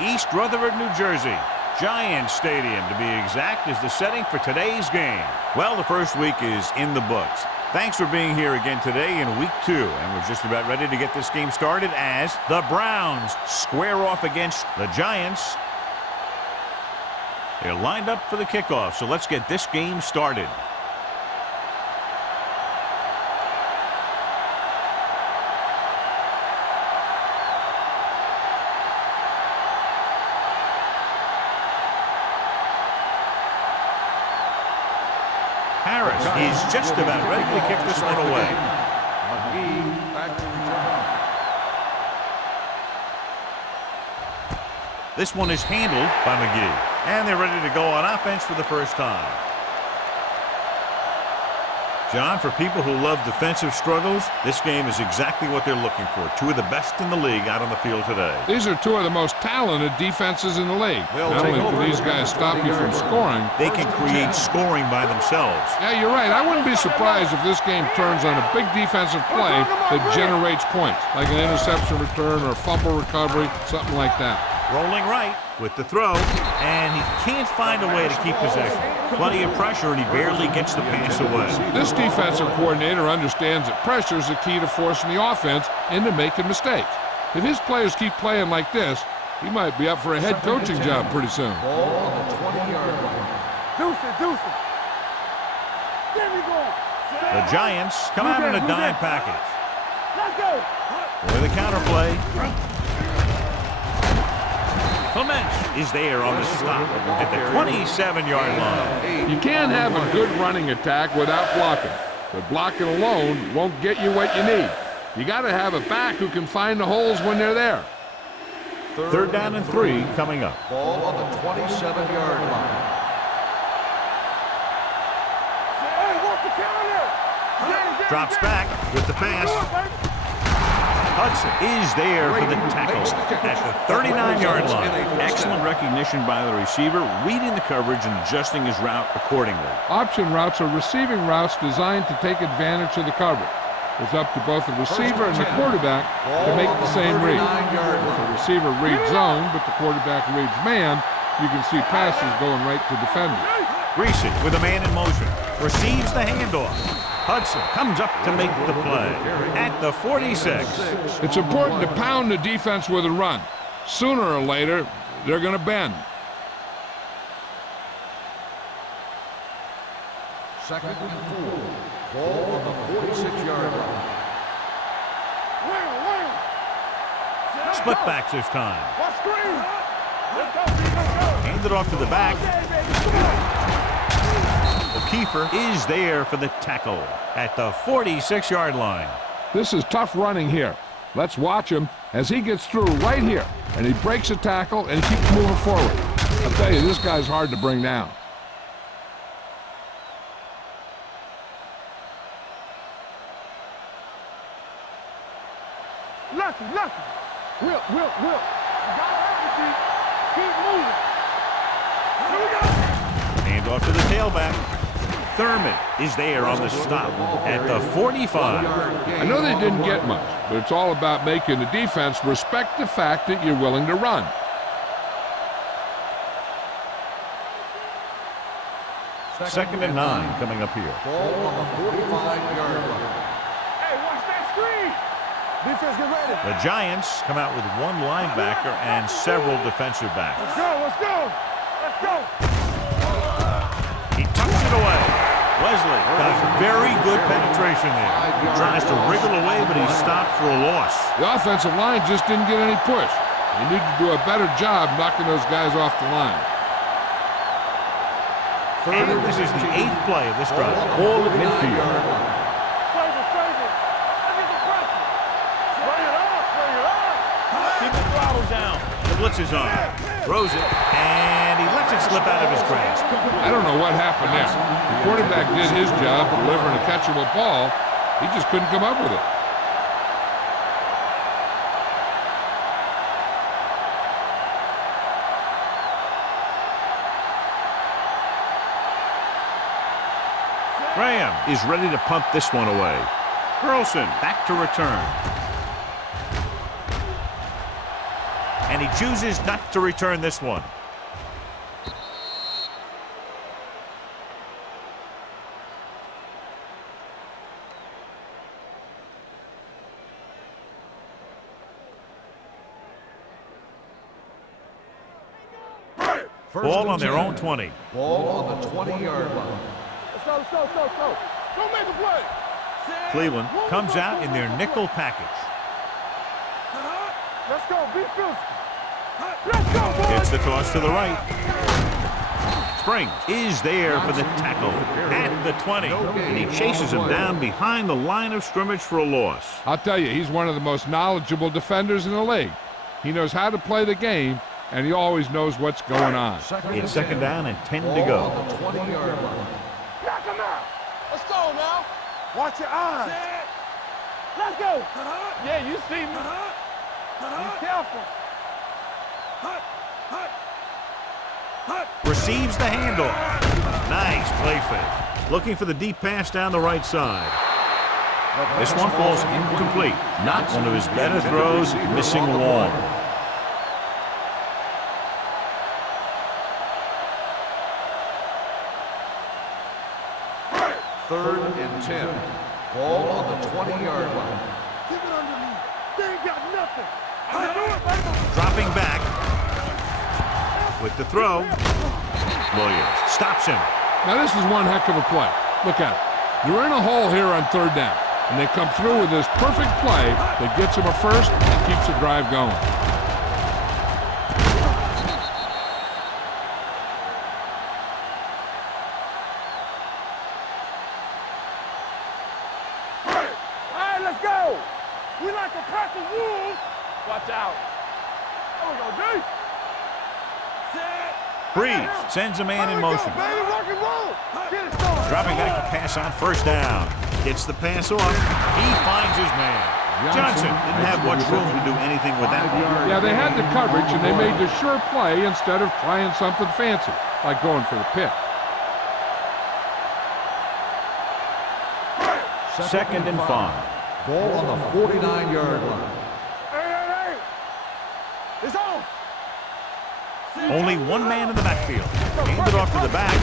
East Rutherford, New Jersey. Giants Stadium, to be exact, is the setting for today's game. Well, the first week is in the books. Thanks for being here again today in week 2. And we're just about ready to get this game started as the Browns square off against the Giants. They're lined up for the kickoff, so let's get this game started. Harris is just about ready to kick this one away. This one is handled by McGee. And they're ready to go on offense for the first time. John, for people who love defensive struggles, this game is exactly what they're looking for. 2 of the best in the league out on the field today. These are 2 of the most talented defenses in the league. Not only can these guys stop you from scoring, they can create scoring by themselves. Yeah, you're right. I wouldn't be surprised if this game turns on a big defensive play that generates points, like an interception return or a fumble recovery, something like that. Rolling right with the throw, and he can't find a way to keep possession. Plenty of pressure, and he barely gets the pass away. This defensive coordinator understands that pressure is the key to forcing the offense into making mistakes. If his players keep playing like this, he might be up for a head coaching job pretty soon. Ball on the 20-yard line. Deuce. There we go. The Giants come out in a dime package. Let's go. With a counterplay. Clements is there on the stop at the 27-yard line. You can't have a good running attack without blocking, but blocking alone won't get you what you need. You got to have a back who can find the holes when they're there. Third down and 3 coming up. Ball on the 27-yard line. Drops back with the pass. Hudson is there for the tackle at the 39-yard line. Excellent recognition by the receiver, reading the coverage and adjusting his route accordingly. Option routes are receiving routes designed to take advantage of the coverage. It's up to both the receiver and the quarterback to make the same read. If the receiver reads zone, but the quarterback reads man, you can see passes going right to defenders. Reese with a man in motion. Receives the handoff. Hudson comes up to make the play at the 46. It's important to pound the defense with a run. Sooner or later, they're going to bend. Second and 4. Ball on the 46-yard line. Split backs this time. Hand it off to the back. Kiefer is there for the tackle at the 46-yard line. This is tough running here. Let's watch him as he gets through right here, and he breaks a tackle and keeps moving forward. I'll tell you, this guy's hard to bring down. Lucky. Will. You gotta have it, keep moving. Here we go. Hand off to the tailback. Thurman is there on the stop at the 45. I know they didn't get much, but it's all about making the defense respect the fact that you're willing to run. Second and 9 coming up here. Ball on the 45-yard line. Hey, watch that screen. Defense, get ready. The Giants come out with 1 linebacker and several defensive backs. Let's go. He tucks it away. Wesley got very good penetration there. He tries to wriggle away, but he's stopped for a loss. The offensive line just didn't get any push. They need to do a better job knocking those guys off the line. And this is the 8th play of this drive. Ball at midfield. Keep the throttle down. The blitz is on. Throws it, and he lets it slip out of his grasp. I don't know what happened there. The quarterback did his job delivering a catchable ball. He just couldn't come up with it. Graham is ready to punt this one away. Burleson back to return. and he chooses not to return this one. Ball on their own 20. Ball on the 20-yard line. Let's go, let's go, let's go, let's go. Don't make a play. Cleveland comes out in their nickel package. Let's go, be physical. Let's go, boys. Gets the toss to the right. Springs is there for the tackle at the 20. And he chases him down behind the line of scrimmage for a loss. I'll tell you, he's one of the most knowledgeable defenders in the league. He knows how to play the game, and he always knows what's going on. It's second down and 10 to go. On the 20-yard line. Knock him out. Let's go now. Watch your eyes. Let's go. Yeah, you see me. Be careful. Receives the handoff. Nice play fake. Looking for the deep pass down the right side. This one falls incomplete. Not one of his better throws, missing long. Third and 10. Ball on the 20-yard line. Keep it under me. They ain't got nothing. I do it, baby. Dropping back with the throw. Williams stops him. Now this is one heck of a play. Look at it. You're in a hole here on third down, and they come through with this perfect play that gets them a first and keeps the drive going. All right, let's go. We like a pack of wolves. Watch out. There we go, D. Breeze sends a man in motion. Baby, rock and roll. Get it started. Dropping back to pass on first down. Gets the pass off. He finds his man. Johnson didn't have much room to do anything with that one. Yeah, they had the coverage, and they made the sure play instead of trying something fancy, like going for the pick. Second and 5. Ball on the 49-yard line. Hey. It's on. Only one man in the backfield. Handed off to the back.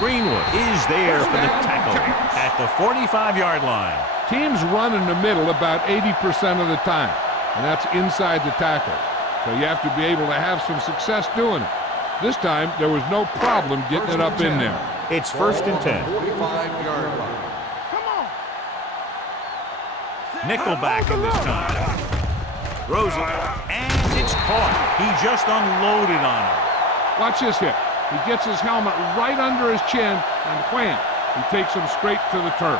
Greenwood is there for the tackle at the 45-yard line. Teams run in the middle about 80% of the time, and that's inside the tackles. So you have to be able to have some success doing it. This time, there was no problem getting it up in there. It's first and 10. 45-yard line. Come on. Nickelback in this time. Throws it, and it's caught. He just unloaded on him. Watch this hit. He gets his helmet right under his chin, and wham, he takes him straight to the turf.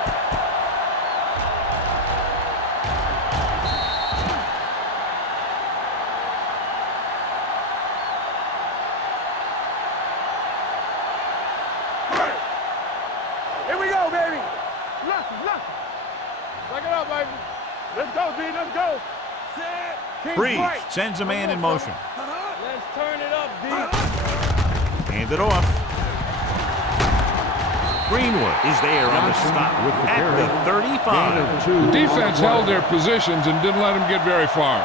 Here we go, baby. Lucky. Back it up, baby. Let's go, D. Let's go. Breeze sends a man in motion. Let's turn it up, D. Hand it off. Greenwood is there on the stop at the 35. The defense held their positions and didn't let them get very far.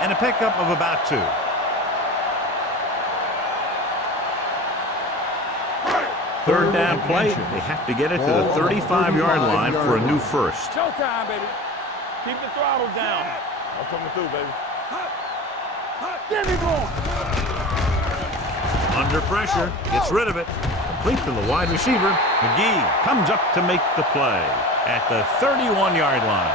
And a pickup of about 2. Third down play. They have to get it to the 35-yard line for a new first. Showtime, baby. Keep the throttle down. I'm coming through, baby. Get me going. Under pressure, gets rid of it. Complete to the wide receiver. McGee comes up to make the play at the 31-yard line.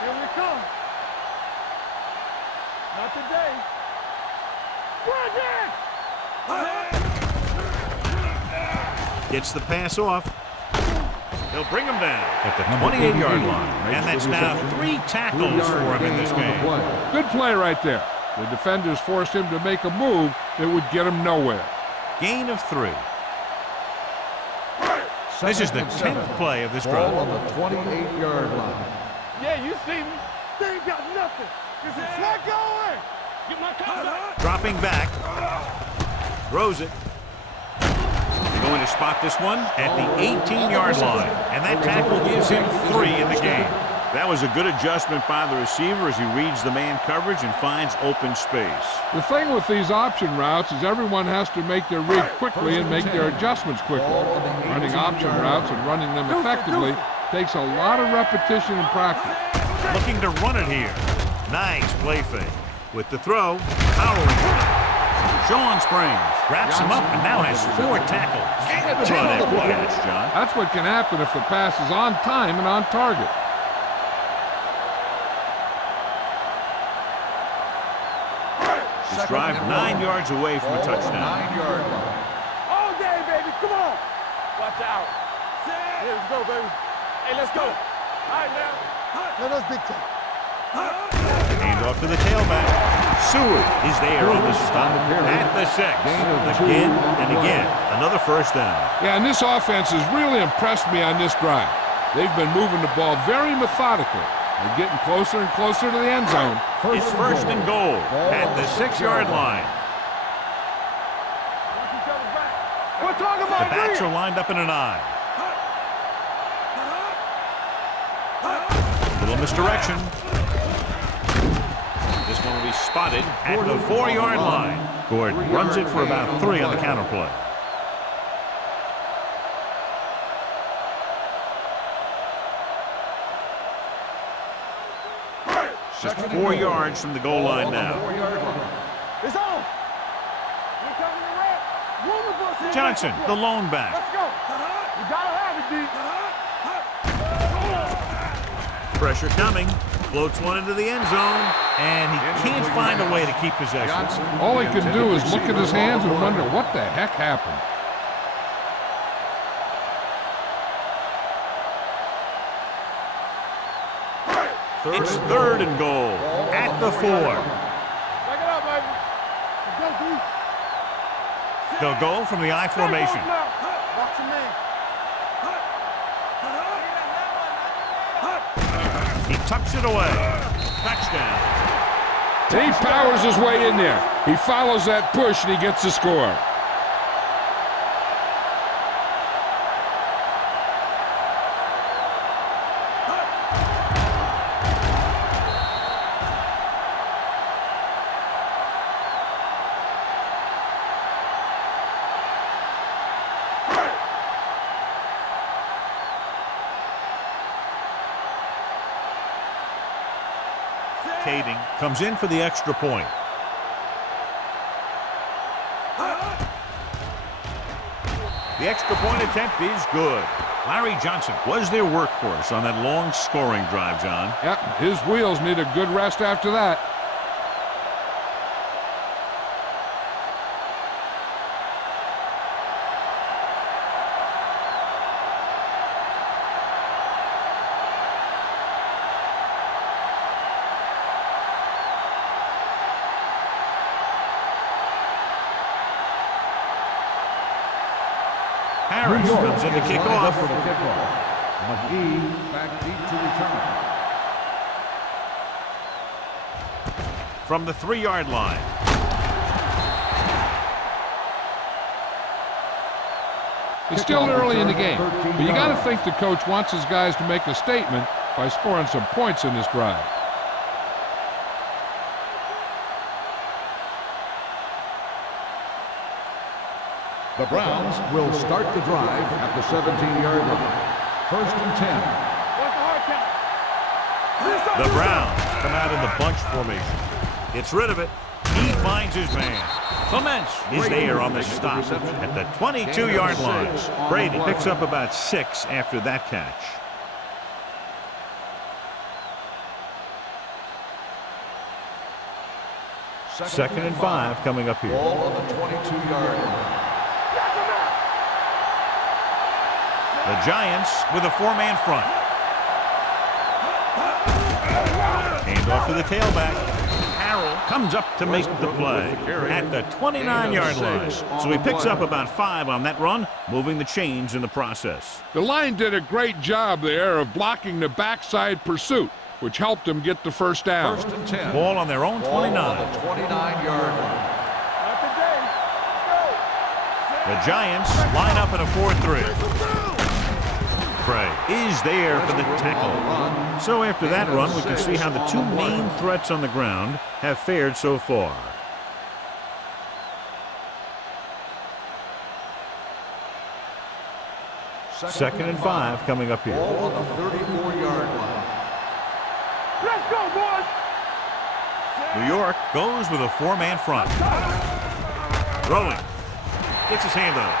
Here we come. Not today. Gets the pass off. They'll bring him down at the 28-yard line. And that's now 3 tackles for him in this game. Good play right there. The defenders forced him to make a move that would get him nowhere. Gain of 3. This is the 10th play of this Ball drive. on the 28-yard line. Yeah, you see me. They ain't got nothing. Let go in. Get my cover. Dropping back. Throws it. They're going to spot this one at the 18-yard line. And that tackle gives him 3 in the game. That was a good adjustment by the receiver as he reads the man coverage and finds open space. The thing with these option routes is everyone has to make their read quickly and make their adjustments quickly. Running option routes and running them effectively takes a lot of repetition and practice. Looking to run it here. Nice play fake. With the throw, powering it. Sean Springs wraps him up and now has 4 tackles. Good run after the catch, John. That's what can happen if the pass is on time and on target. This drive 9 yards away from a touchdown. 9-yard line. All day, baby. Come on. Watch out. Here, let's go, baby. Hey, let's go. All right, now. Let us big time. Hand off to the tailback. Seward is there on the stop at the 6. Again and again, another first down. Yeah, and this offense has really impressed me on this drive. They've been moving the ball very methodically. They're getting closer and closer to the end zone. It's first and goal at the 6-yard line. We're talking The about backs are lined up in an I. Little misdirection. This one will be spotted at the 4-yard line. Gordon runs it for about 3 on the counterplay. Just 4 yards from the goal line now. It's on. We're coming to red. Wonderful. Johnson, the lone back. Let's go. You gotta have it, D. Pressure coming. Floats one into the end zone. And he can't find a way to keep possession. All he can do is look at his hands and wonder what the heck happened. It's third and goal at the 4. Back it up, baby. Let's go, D. They'll go from the I formation. Watch your man. He tucks it away. Touchdown. He powers his way in there. He follows that push and he gets the score. Kading comes in for the extra point. The extra point attempt is good. Larry Johnson was their workhorse on that long scoring drive, John. Yep, his wheels need a good rest after that. Harris comes in to kick off. McGee back deep to return. From the 3-yard line. It's still early in the game, but you got to think the coach wants his guys to make a statement by scoring some points in this drive. The Browns will start the drive at the 17-yard line. First and 10. What's the hard count? The Browns come out in the bunch formation. Gets rid of it. He finds his man. Clements is there on the stop at the 22-yard line. Brady picks up about 6 after that catch. Second and 5 coming up here. Ball on the 22-yard line. The Giants with a 4-man front. Hand off to the tailback. Harrell comes up to make the play at the 29-yard line. So he picks up about 5 on that run. moving the chains in the process. The line did a great job there of blocking the backside pursuit, which helped them get the first down. 1st and 10. Ball on their own 29. Ball on the 29-yard line. Not today. Let's go. The Giants line up in a 4-3. Craig is there for the tackle. So after that run, we can see how the two main threats on the ground have fared so far. Second and 5 coming up here. Ball on the 34-yard line. Let's go, boys. New York goes with a 4-man front. Throwing. Gets his hand on it.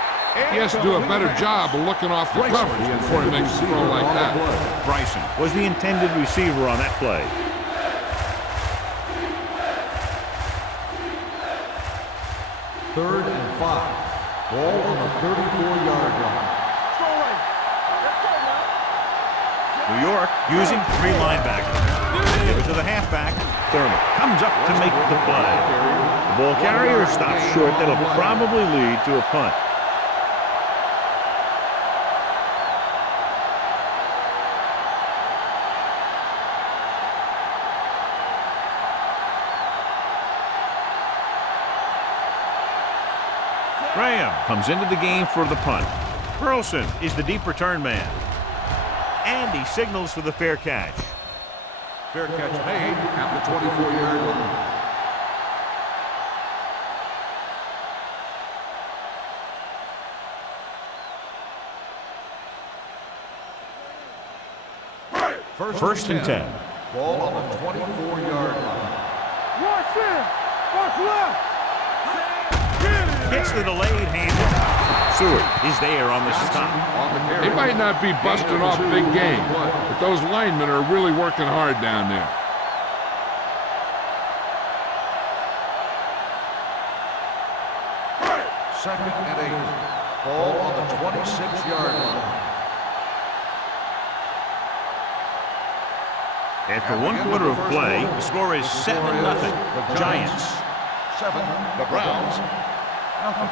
He has to do a better job of looking off the coverage before he makes a throw like that. Bryson was the intended receiver on that play. Third and 5. Ball on the 34-yard line. New York using 3 linebackers. Give it to the halfback. Thurman comes up to make the play. The ball carrier stops short. That'll probably lead to a punt. Graham comes into the game for the punt. Burleson is the deep return man. And he signals for the fair catch. Fair catch made at the 24-yard line. First and 10. Ball on the 24-yard line. Watch in. Watch left. Gets the delayed handle. Seward is there on the stop. They might not be busting off big game, but those linemen are really working hard down there. Second and 8. Ball on the 26-yard line. After 1 quarter of play, the score is 7-0. Giants. 7. The Browns. Nothing.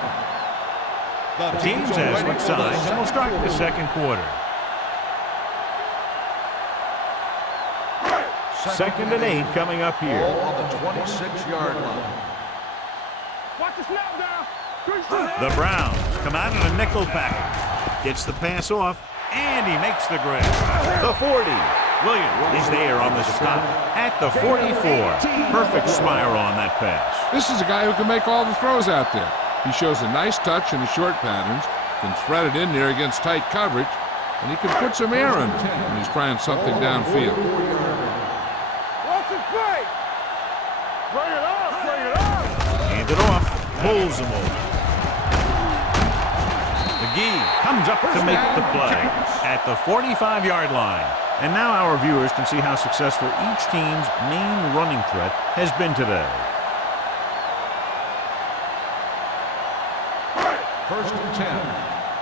The teams have switched sides and will start the second quarter. Second and 8 coming up here. Ball on the 26-yard line. Watch the snap down. The Browns come out in a nickel package. Gets the pass off, and he makes the grab. The 40. Williams is there on the stop at the 44. Perfect spiral on that pass. This is a guy who can make all the throws out there. He shows a nice touch in the short patterns, can thread it in there against tight coverage, and he can put some air in it when he's trying something downfield. Watch it play. Bring it up. Bring it up. Hand it off. Pulls him over. McGee comes up to make the play at the 45-yard line. And now our viewers can see how successful each team's main running threat has been today. First and 10.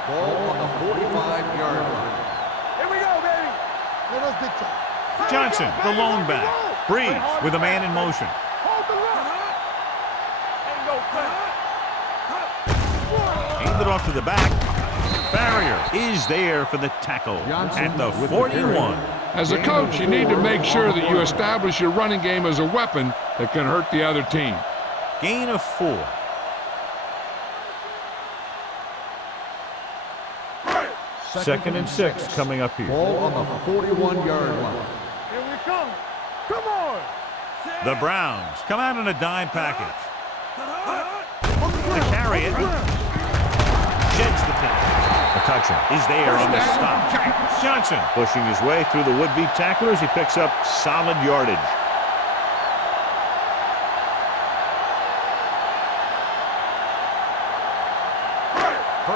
Ball on the 45-yard line. Here we go, baby. Let us get to Johnson, the lone back. Breeze with a man in motion. Hold the line. Ain't no play. Handed off to the back. Barrier is there for the tackle at the 41. As a coach, you need to make sure that you establish your running game as a weapon that can hurt the other team. Gain of 4. Second and 6 coming up here. Ball on the 41-yard line. Here we come. Come on. The Browns come out in a dime package. To carry it. Sheds the tackle. McCutcheon is there on the stop. Johnson pushing his way through the would-be tacklers. He picks up solid yardage.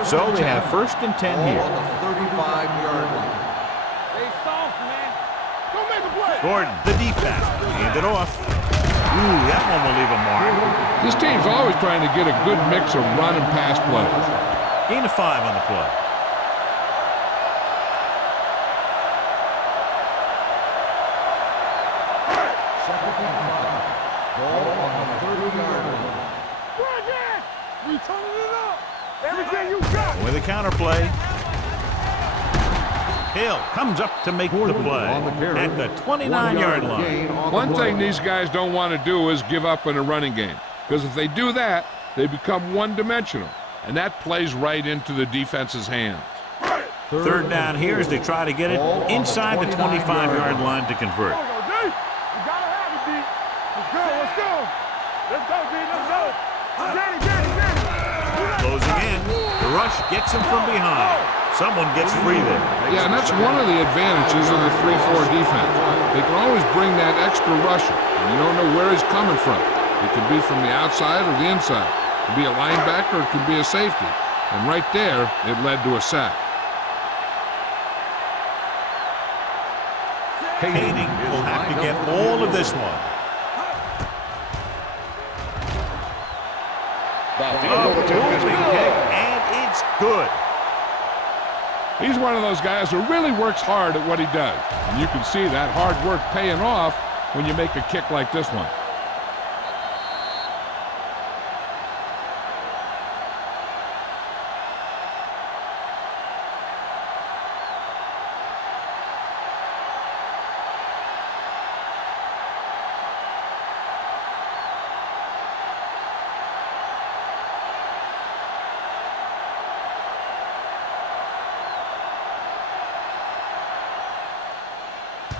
So they have first and 10 here. On the 35-yard line. They soft, man. Don't make a play. Gordon, the deep back. Hand it off. Ooh, that one will leave a mark. This team's always trying to get a good mix of run and pass plays. Gain of 5 on the play. Second and 5. Ball on the 30-yard line. Bridget! We turning it up. Everything you got. With a counter play. Hill comes up to make the play at the 29-yard line. One thing these guys don't want to do is give up in a running game, because if they do that, they become one-dimensional, and that plays right into the defense's hands. Third down here as they try to get it inside the 25-yard line to convert. You gotta have it, D. Let's go, let's go. Let's go, D, let's go. Get it, get it, get it. Closing in. The rush gets him from behind. Someone gets free there. Yeah, and that's one of the advantages of the 3-4 defense. They can always bring that extra rusher, and you don't know where he's coming from. It could be from the outside or the inside. It could be a linebacker, it could be a safety. And right there, it led to a sack. Kading will have to get all of this one. Moving kick, and it's good. He's one of those guys who really works hard at what he does. And you can see that hard work paying off when you make a kick like this one.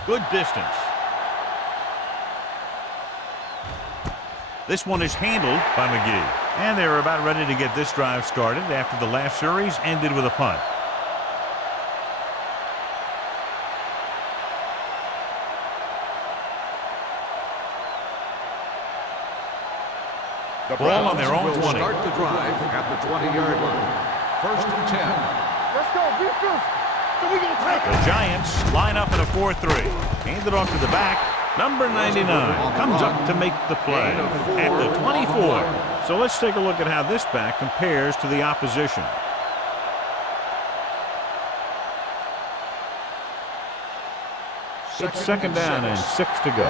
Good distance. This one is handled by McGee. And they're about ready to get this drive started after the last series ended with a punt. The Ball on their own will 20. Start the drive at the 20-yard line. First and 10. Let's go, defense. So we gonna take it. The Giants line up in a 4-3. Handed off to the back. Number 99 comes up to make the play at the 24. So let's take a look at how this back compares to the opposition. It's second down and 6 to go.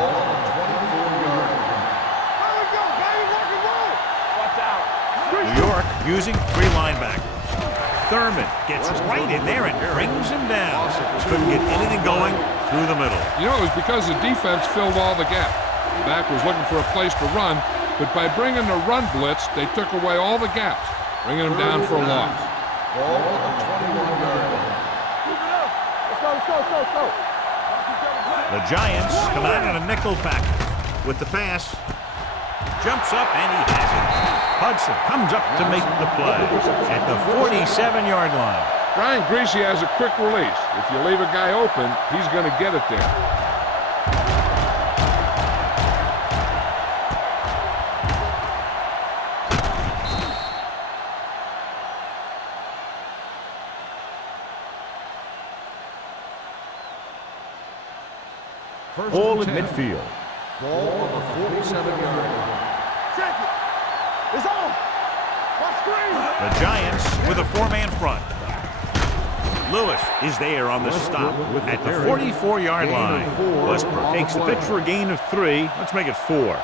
New York using 3 linebackers. Thurman gets right in there and brings him down. Couldn't get anything going through the middle. You know, it was because the defense filled all the gaps. The back was looking for a place to run, but by bringing the run blitz, they took away all the gaps, bringing him down for a loss. Ball on the 21-yard line. Let's go, let's go, let's go, let's go. The Giants come out in a nickel package with the pass. Jumps up and he has it. Hudson comes up to make the play at the 47-yard line. Brian Greasy has a quick release. If you leave a guy open, he's going to get it there. All at midfield. Ball on the 47-yard line. Check it. It's on. Watch screen. The Giants with a 4-man front. Lewis is there on the stop at the 44-yard line. Westbrook takes the pitch for a gain of 3. Let's make it 4.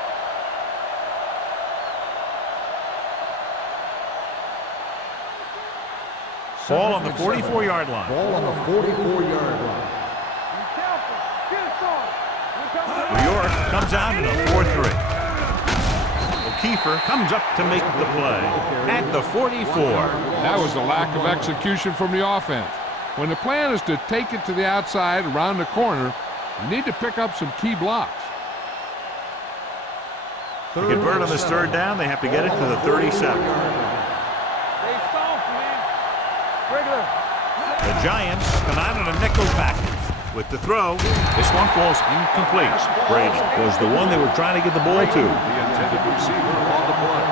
Ball on the 44-yard line. Ball on the 44-yard line. Be careful. Get it started. New York comes out in a 4-3. O'Keefer comes up to make the play at the 44. That was a lack of execution from the offense. When the plan is to take it to the outside around the corner, you need to pick up some key blocks. To convert on this third down, they have to get it to the 37. Stay soft, man. Regular. The Giants come out in a nickel package. With the throw, this one falls incomplete. Brady was the one they were trying to get the ball to. The intended receiver on the play.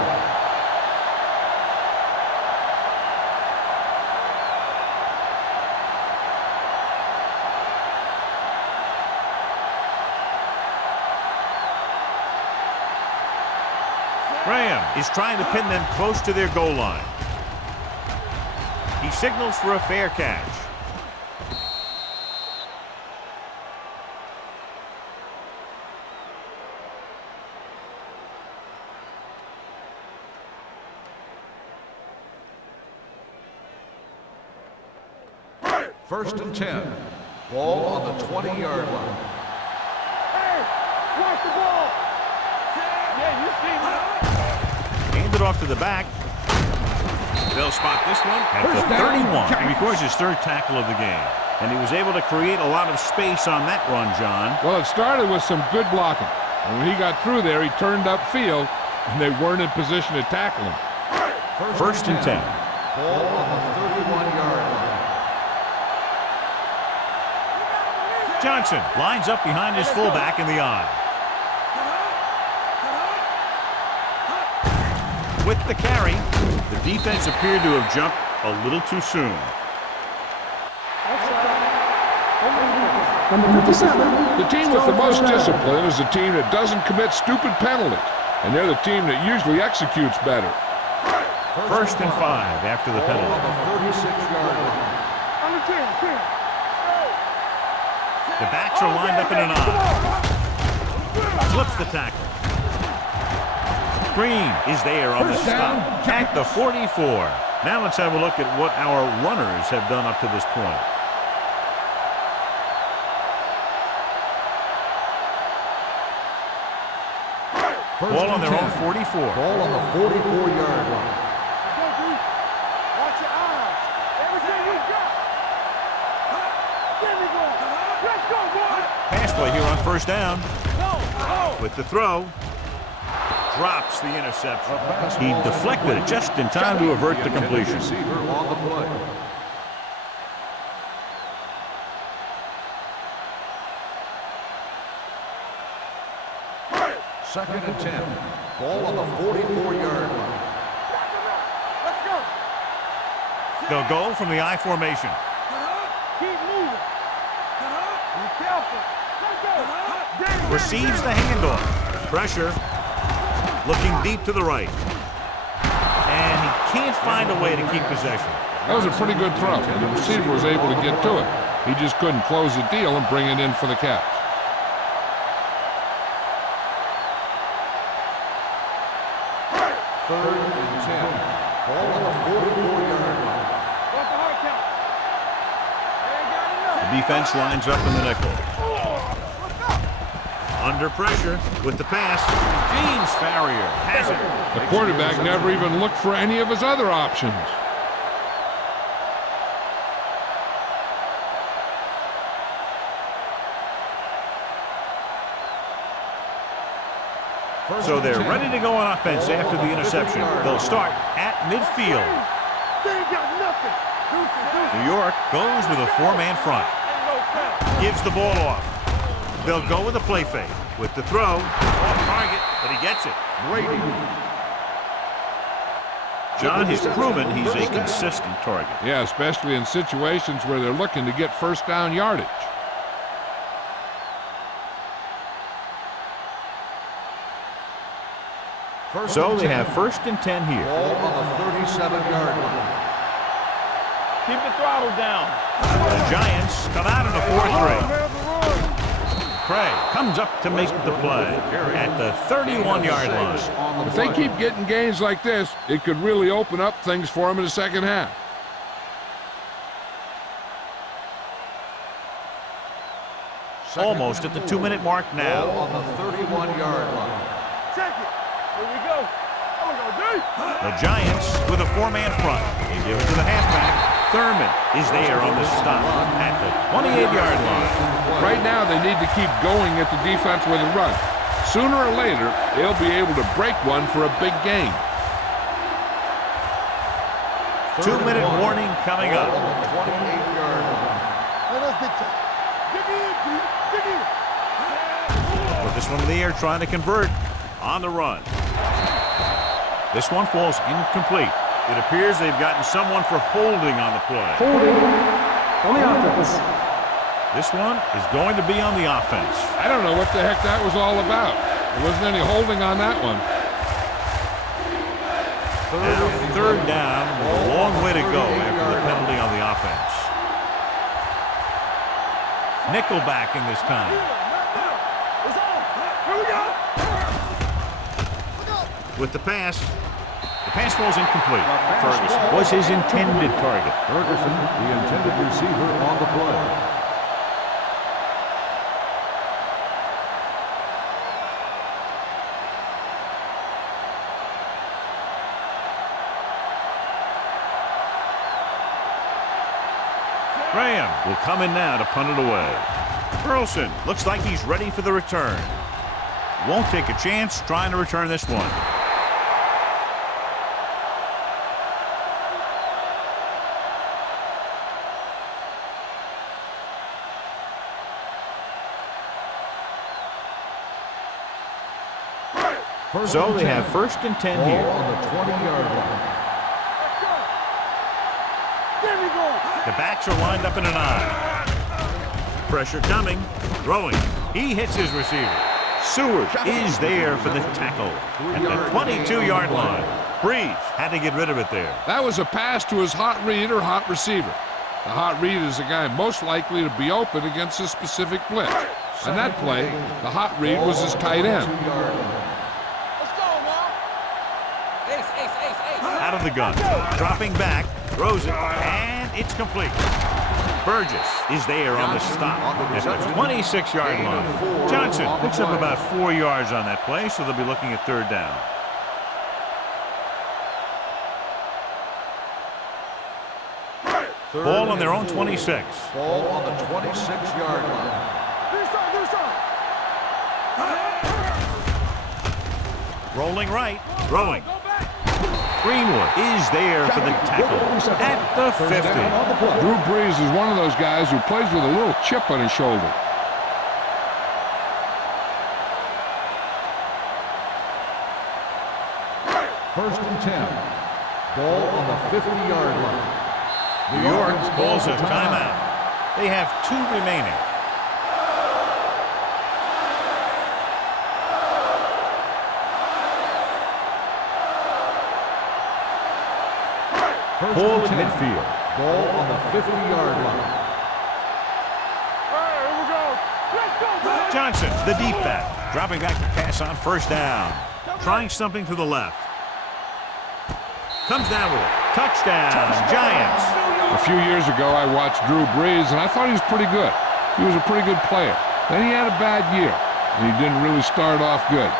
Graham is trying to pin them close to their goal line. He signals for a fair catch. First and 10. Ball on the 20-yard line. Hey, watch the ball. Yeah, you see me. Handed off to the back. They'll spot this one at the 31. He records his third tackle of the game. And he was able to create a lot of space on that run, John. Well, it started with some good blocking. And when he got through there, he turned upfield, and they weren't in position to tackle him. First and 10. Ball on the 31-yard line. Johnson lines up behind his fullback in the eye. With the carry, the defense appeared to have jumped a little too soon. The team with the most discipline is the team that doesn't commit stupid penalties, and they're the team that usually executes better. First and 5 after the penalty. Ball on the 36-yard line. Under 10. The backs are lined up in an eye. Flips the tackle. Green is there on the stop at the 44. Now let's have a look at what our runners have done up to this point. Ball on their own 44. Ball on the 44-yard line. Go, D. Watch your eyes. Everything you got. There we go. Let's go, boy. Pass play here on first down. Go. With the throw. Drops the interception. He deflected it just in time to avert the completion. Receiver on the play. Second and 10. Ball on the 44-yard line. Let's go. They'll go from the I formation. Keep moving. Be careful. Let's go. Receives the handoff. Pressure. Looking deep to the right. And he can't find a way to keep possession. That was a pretty good throw, and the receiver was able to get to it. He just couldn't close the deal and bring it in for the catch. Third and 10. Ball on the 44-yard line. What's the hard count? They ain't got enough. The defense lines up in the nickel. Under pressure with the pass. James Farrier has it. The quarterback never even looked for any of his other options. So they're ready to go on offense after the interception. They'll start at midfield. They ain't got nothing. New York goes with a four-man front. Gives the ball off. They'll go with a play fake. With the throw, off target, but he gets it. Brady. John has proven he's a consistent target. Yeah, especially in situations where they're looking to get first down yardage. So they have first and 10 here. Ball on the 37-yard line. Keep the throttle down. The Giants come out in the fourth ring. Craig comes up to make the play at the 31-yard line. If they keep getting gains like this, it could really open up things for them in the second half. Almost at the 2-minute mark Ball now. on the 31-yard line. Check it. Here we go. I'm gonna go deep. The Giants with a four-man front. They give it to the halfback. Thurman is there on the stop at the 28-yard line. Right now, they need to keep going at the defense with a run. Sooner or later, they'll be able to break one for a big gain. 2-minute warning coming up. Ball on the 28-yard line. Let us get to it. Dig in, D. Dig in. Put this one in the air, trying to convert on the run. This one falls incomplete. It appears they've gotten someone for holding on the play. Holding on the offense. This one is going to be on the offense. I don't know what the heck that was all about. There wasn't any holding on that one. Now third down with a long way to go after the penalty on the offense. Nickelback in this time. Here we go. With the pass, the pass falls incomplete. Ferguson was his intended target. Ferguson, the intended receiver on the play. Graham will come in now to punt it away. Burleson looks like he's ready for the return. Won't take a chance trying to return this one. So they have 1st and 10 here. On the 20-yard line. The backs are lined up in an I. Pressure coming. Throwing. He hits his receiver. Seward is there for the tackle at the 22-yard line. Breeze had to get rid of it there. That was a pass to his hot read or hot receiver. The hot read is the guy most likely to be open against a specific blitz. On that play, the hot read was his tight end. Out of the gun. Dropping back. Throws it. And it's complete. Burgess is there on the stop at the 26-yard line. Johnson picks up about 4 yards on that play, so they'll be looking at 3rd down. Ball on their own 26. Ball on the 26-yard line. Rolling right. Throwing. Greenwood is there for the tackle at the 50. Drew Brees is one of those guys who plays with a little chip on his shoulder. First and 10. Ball on the 50-yard line. New York calls a timeout. They have 2 remaining. Ball at midfield. Ball on the 50-yard line. Here we go. Let's go, man. Johnson, the deep back, dropping back to pass on 1st down. Trying something to the left. Comes down with it. Touchdown, Giants. A few years ago, I watched Drew Brees, and I thought he was pretty good. He was a pretty good player. Then he had a bad year, and he didn't really start off good.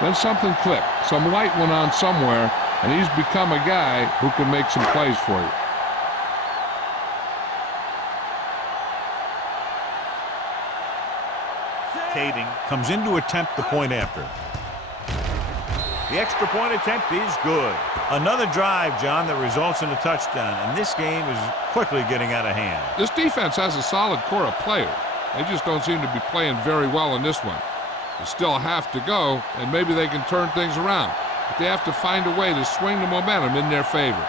Then something clicked. Some light went on somewhere, and he's become a guy who can make some plays for you. Kading comes in to attempt the point after. The extra point attempt is good. Another drive, John, that results in a touchdown, and this game is quickly getting out of hand. This defense has a solid core of players. They just don't seem to be playing very well in this one. They still have to go, and maybe they can turn things around. But they have to find a way to swing the momentum in their favor.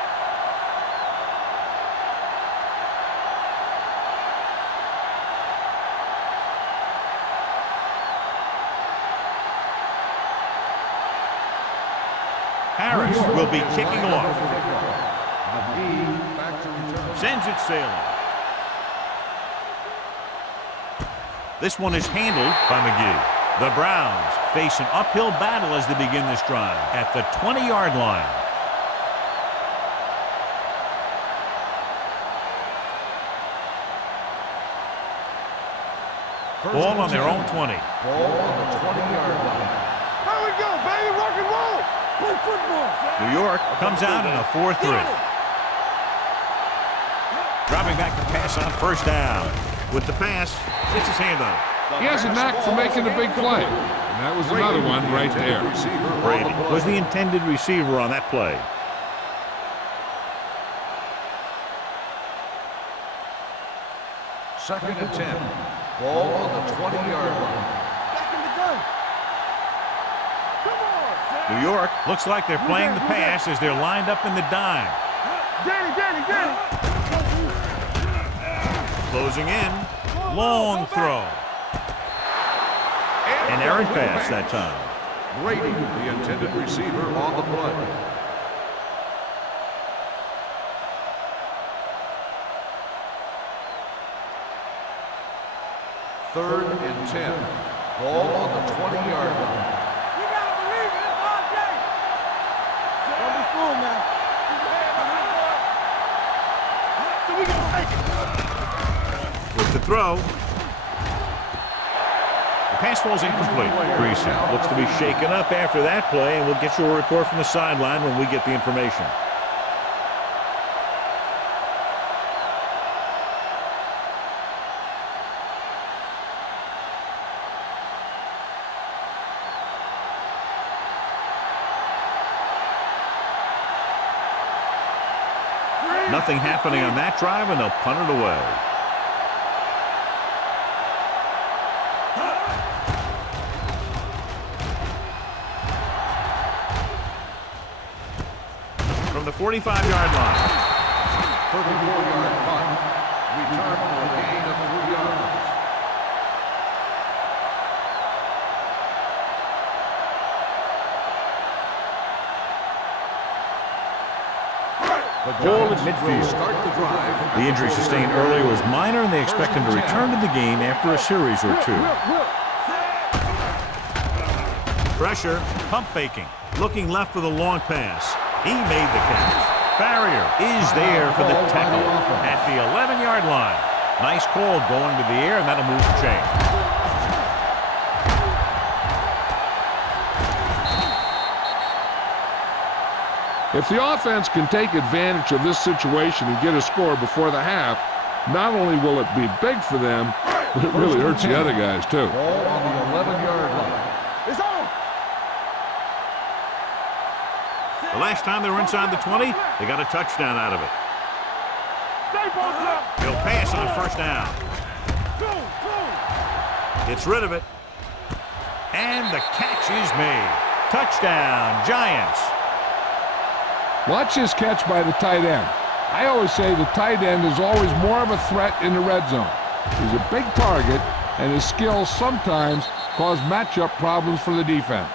Harris will be kicking off. Sends it sailing. This one is handled by McGee. The Browns face an uphill battle as they begin this drive at the 20-yard line. Ball on their own 20. Ball on the 20-yard line. Here we go, baby. Rock and roll. Play football. New York comes out in a 4-3. Dropping back to pass on 1st down. With the pass, gets his hand on it. He has a knack for making a big play. And that was another one right there. Brady was the intended receiver on that play. Second and 10. Ball on the 20-yard line. Back in the gun. Come on, New York looks like they're playing the pass as they're lined up in the dime. Danny. Closing in. Long throw. An errant pass that time. Brady, the intended receiver, on the play. Third and 10. Ball on the 20-yard line. You gotta believe it. It's all day. Don't be fooled now. to throw. The pass falls incomplete. Greasy looks to be shaken up after that play, and we'll get you a report from the sideline when we get the information. Nothing happening on that drive, and they'll punt it away. From the 45-yard line. 34-yard punt. Return for a gain of 3 yards. Ball at midfield. The injury sustained earlier was minor, and they expect him to return to the game after a series or two. Pressure, pump faking, looking left for the long pass. He made the catch. Barrier is there for the tackle at the 11-yard line. Nice call going to the air, and that'll move the chain. If the offense can take advantage of this situation and get a score before the half, not only will it be big for them, but it really hurts the other guys, too. Ball on the 11-yard line. It's on. The last time they were inside the 20, they got a touchdown out of it. Stay posted up. He'll pass on first down. Gets rid of it. And the catch is made. Touchdown, Giants. Watch this catch by the tight end. I always say the tight end is always more of a threat in the red zone. He's a big target, and his skills sometimes cause matchup problems for the defense.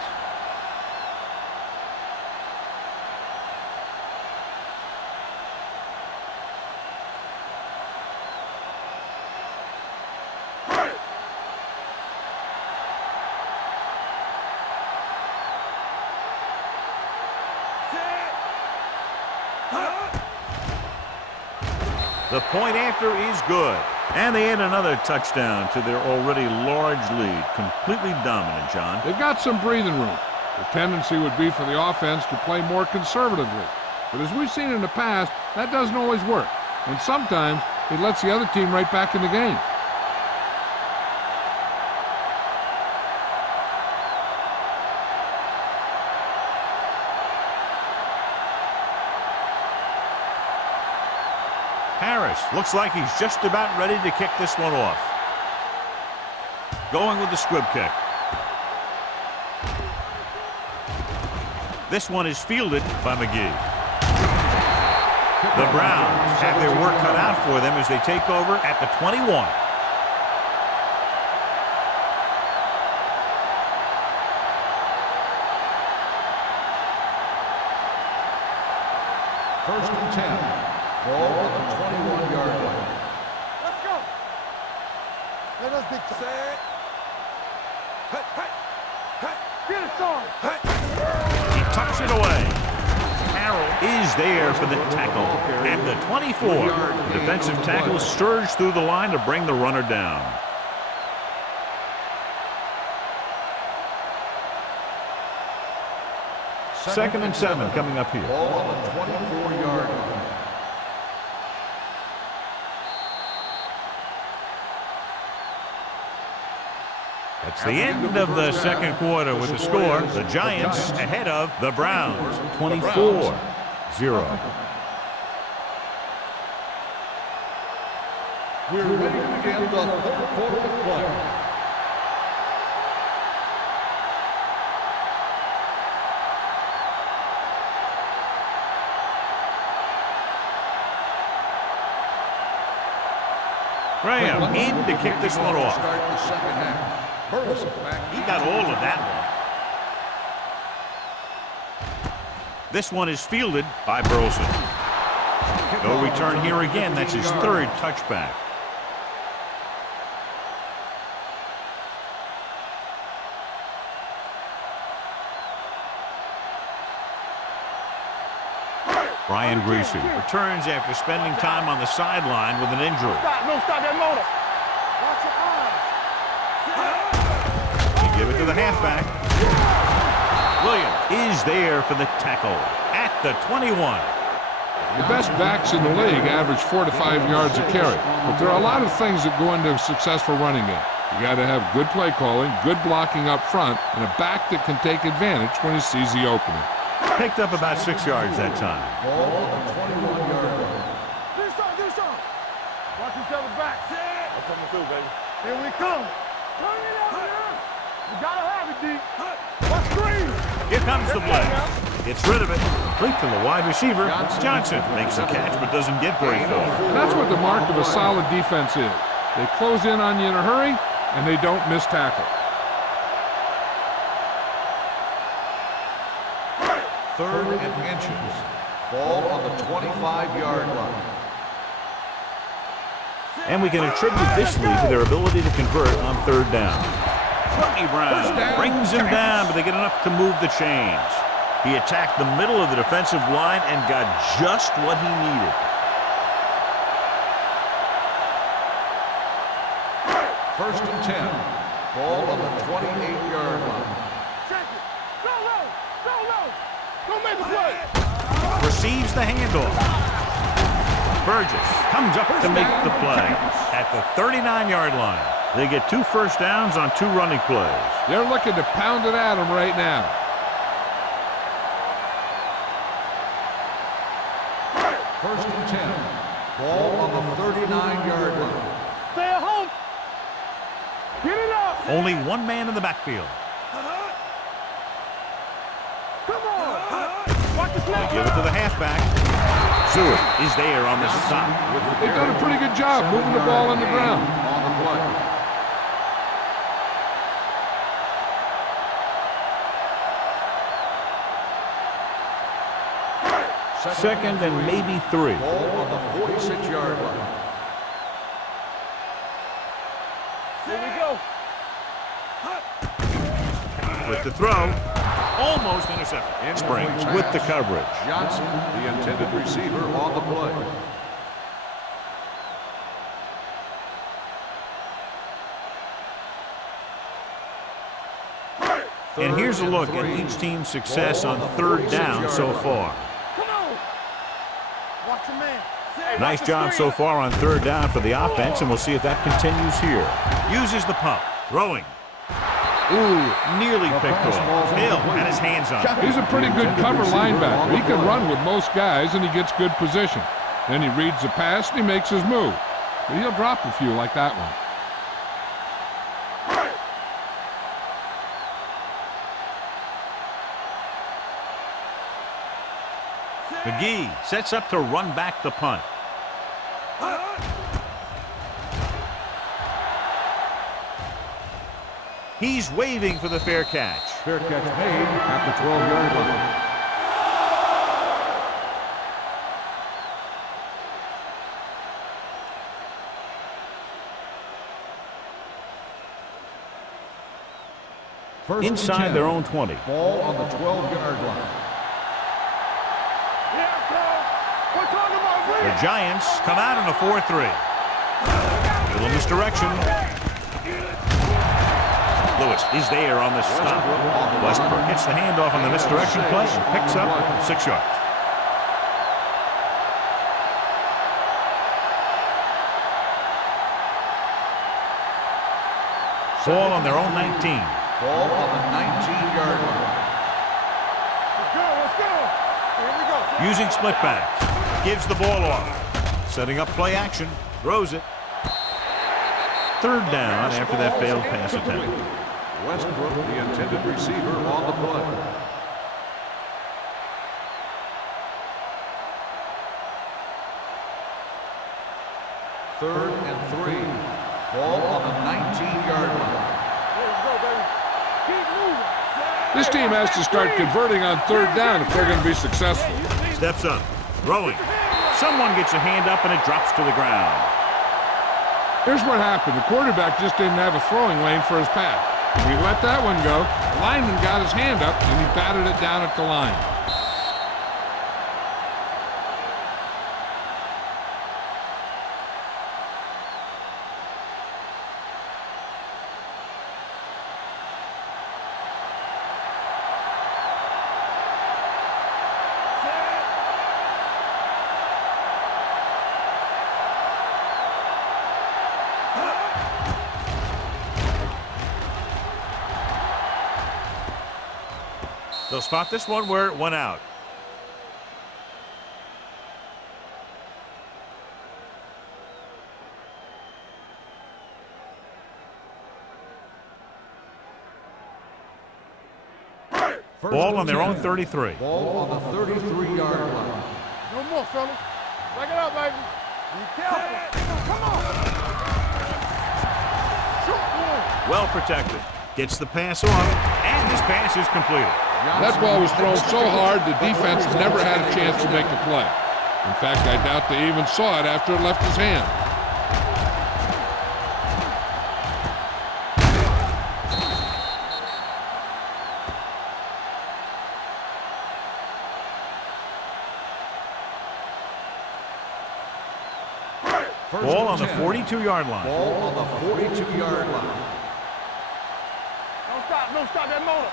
The point after is good. And they add another touchdown to their already large lead. Completely dominant, John. They've got some breathing room. The tendency would be for the offense to play more conservatively. But as we've seen in the past, that doesn't always work. And sometimes it lets the other team right back in the game. Harris looks like he's just about ready to kick this one off. Going with the squib kick. This one is fielded by McGee. The Browns have their work cut out for them as they take over at the 21. First and 10. Ball on the 21-yard line. Let's go. Let us big set. Hey, hey, hey. Get it started. He tucks it away. Carroll is there for the tackle at the 24. The defensive tackle surged through the line to bring the runner down. Second and 7 coming up here. Ball on the 24-yard line. It's the end of the second quarter with the score. The Giants ahead of the Browns, 24-0. We're ready to begin the third quarter of play. Graham in to kick this one off. Start the second half. He got all of that one. This one is fielded by Burleson. No return here again. That's his third touchback. Brian Greasy returns after spending time on the sideline with an injury. Stop, no, stop that motor. to the halfback. Williams is there for the tackle at the 21. The best backs in the league average 4 to 5 yards a carry, but there are a lot of things that go into a successful running game. You got to have good play calling, good blocking up front, and a back that can take advantage when he sees the opening. Picked up about 6 yards that time. Ball on the 21-yard line. Do something. Watch each other back. I'm coming through, baby. Here we come. Turn it up here. You gotta have it, D. Watch screen. Here comes the blitz. Gets rid of it. Complete to the wide receiver. Johnson makes the catch but doesn't get very far. And that's what the mark of a solid defense is. They close in on you in a hurry, and they don't miss tackle. Third and inches. Ball on the 25-yard line. And we can attribute this lead to their ability to convert on third down. Rodney Brown brings him down, but they get enough to move the chains. He attacked the middle of the defensive line and got just what he needed. First and 10. Ball on the 28-yard line. Check it. Go low. Don't make the play. Receives the handoff. Burgess comes up to make the play at the 39-yard line. They get 2 first downs on 2 running plays. They're looking to pound it at him right now. First and 10. Ball on the 39-yard line. Stay at home. Get it up. Only 1 man in the backfield. Come on. Watch the snap. Give it to the halfback. Stewart is there on the stop. They've done a pretty good job moving the ball on the ground. On the play. Second and maybe 3. Ball on the 46-yard line. Here we go. With the throw. Almost intercepted. Springs with the coverage. Johnson, the intended receiver, on the play. And here's a look at each team's success on third down so far. Come on. Watch your man. Nice job so far on third down for the offense, and we'll see if that continues here. Uses the pump. Throwing. Ooh, nearly picked off. Hill had his hands on it. He's a pretty good cover linebacker. He can run with most guys, and he gets good position. Then he reads the pass, and he makes his move. But he'll drop a few like that one. McGee sets up to run back the punt. He's waving for the fair catch. Fair catch made at the 12-yard line. First Inside their own 20. Ball on the 12-yard line. The Giants come out in a 4-3. Little misdirection. Lewis is there on the stop. Westbrook gets the handoff on the misdirection play and picks up 6 yards. Ball on their own 19. Ball on the 19-yard line. Let's go. Here we go. Using split backs. Gives the ball off. Setting up play action. Throws it. Third down after that failed pass attempt. Westbrook, the intended receiver, on the play. Third and 3. Ball on the 19-yard line. Let's go, baby. Keep moving. This team has to start converting on third down if they're going to be successful. Steps up. Throwing. Someone gets a hand up and it drops to the ground. Here's what happened. The quarterback just didn't have a throwing lane for his pass. He let that one go. The lineman got his hand up, and he batted it down at the line. They'll spot this one where it went out. Ball on their own 33. Ball on the 33-yard line. No more, fellas. Break it up, baby. Be careful. Come on. Short one. Well protected. Gets the pass off, and this pass is completed. That ball was thrown so hard the defense never had a chance to make a play. In fact, I doubt they even saw it after it left his hand. Ball on the 42-yard line. Ball on the 42-yard line. Don't stop that motor.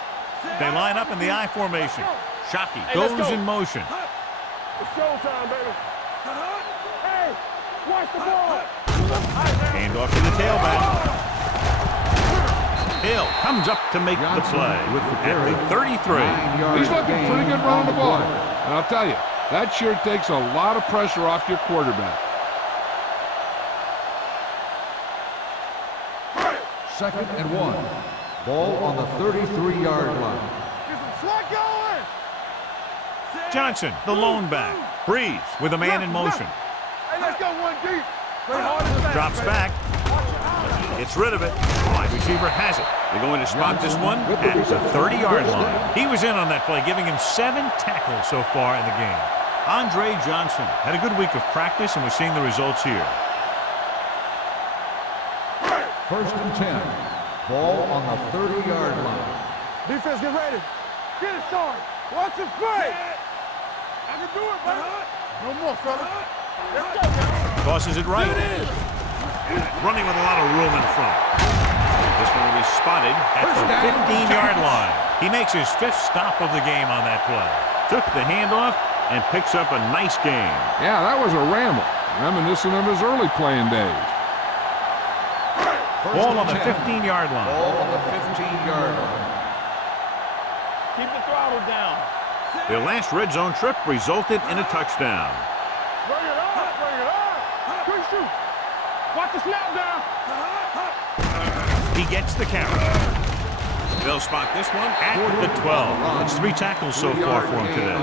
They line up in the I formation. Shockey Let's goes go. in motion. It's showtime, baby. Hey, watch the ball. Hand off to the tailback. Hill comes up to make the play at the 33. He's looking pretty good running the ball. And I'll tell you, that sure takes a lot of pressure off your quarterback. 2nd and 1. Ball on the 33-yard line. Get some slug going. Johnson, the lone back. Breeze with a man in motion. Hey, let's go one deep. Play hard and fast. Drops back. Gets rid of it. Wide receiver has it. They're going to spot this one at the 30-yard line. He was in on that play, giving him 7 tackles so far in the game. Andre Johnson had a good week of practice, and we're seeing the results here. 1st and 10. Ball on the 30-yard line. Defense, get ready. Get it started. Watch it play. I can do it, baby. No more, fella. Let's go, man. Tosses it right. Running with a lot of room in front. This one will be spotted at the 15-yard line. He makes his 5th stop of the game on that play. Took the handoff and picks up a nice gain. Yeah, that was a ramble, reminiscent of his early playing days. Ball on the 15-yard line. Ball on the 15-yard line. Keep the throttle down. Their last red zone trip resulted in a touchdown. Bring it up. Bring it up. Quick shoot. Watch the snap down. He gets the carry. They'll spot this one at the 12. It's 3 tackles so far for him today.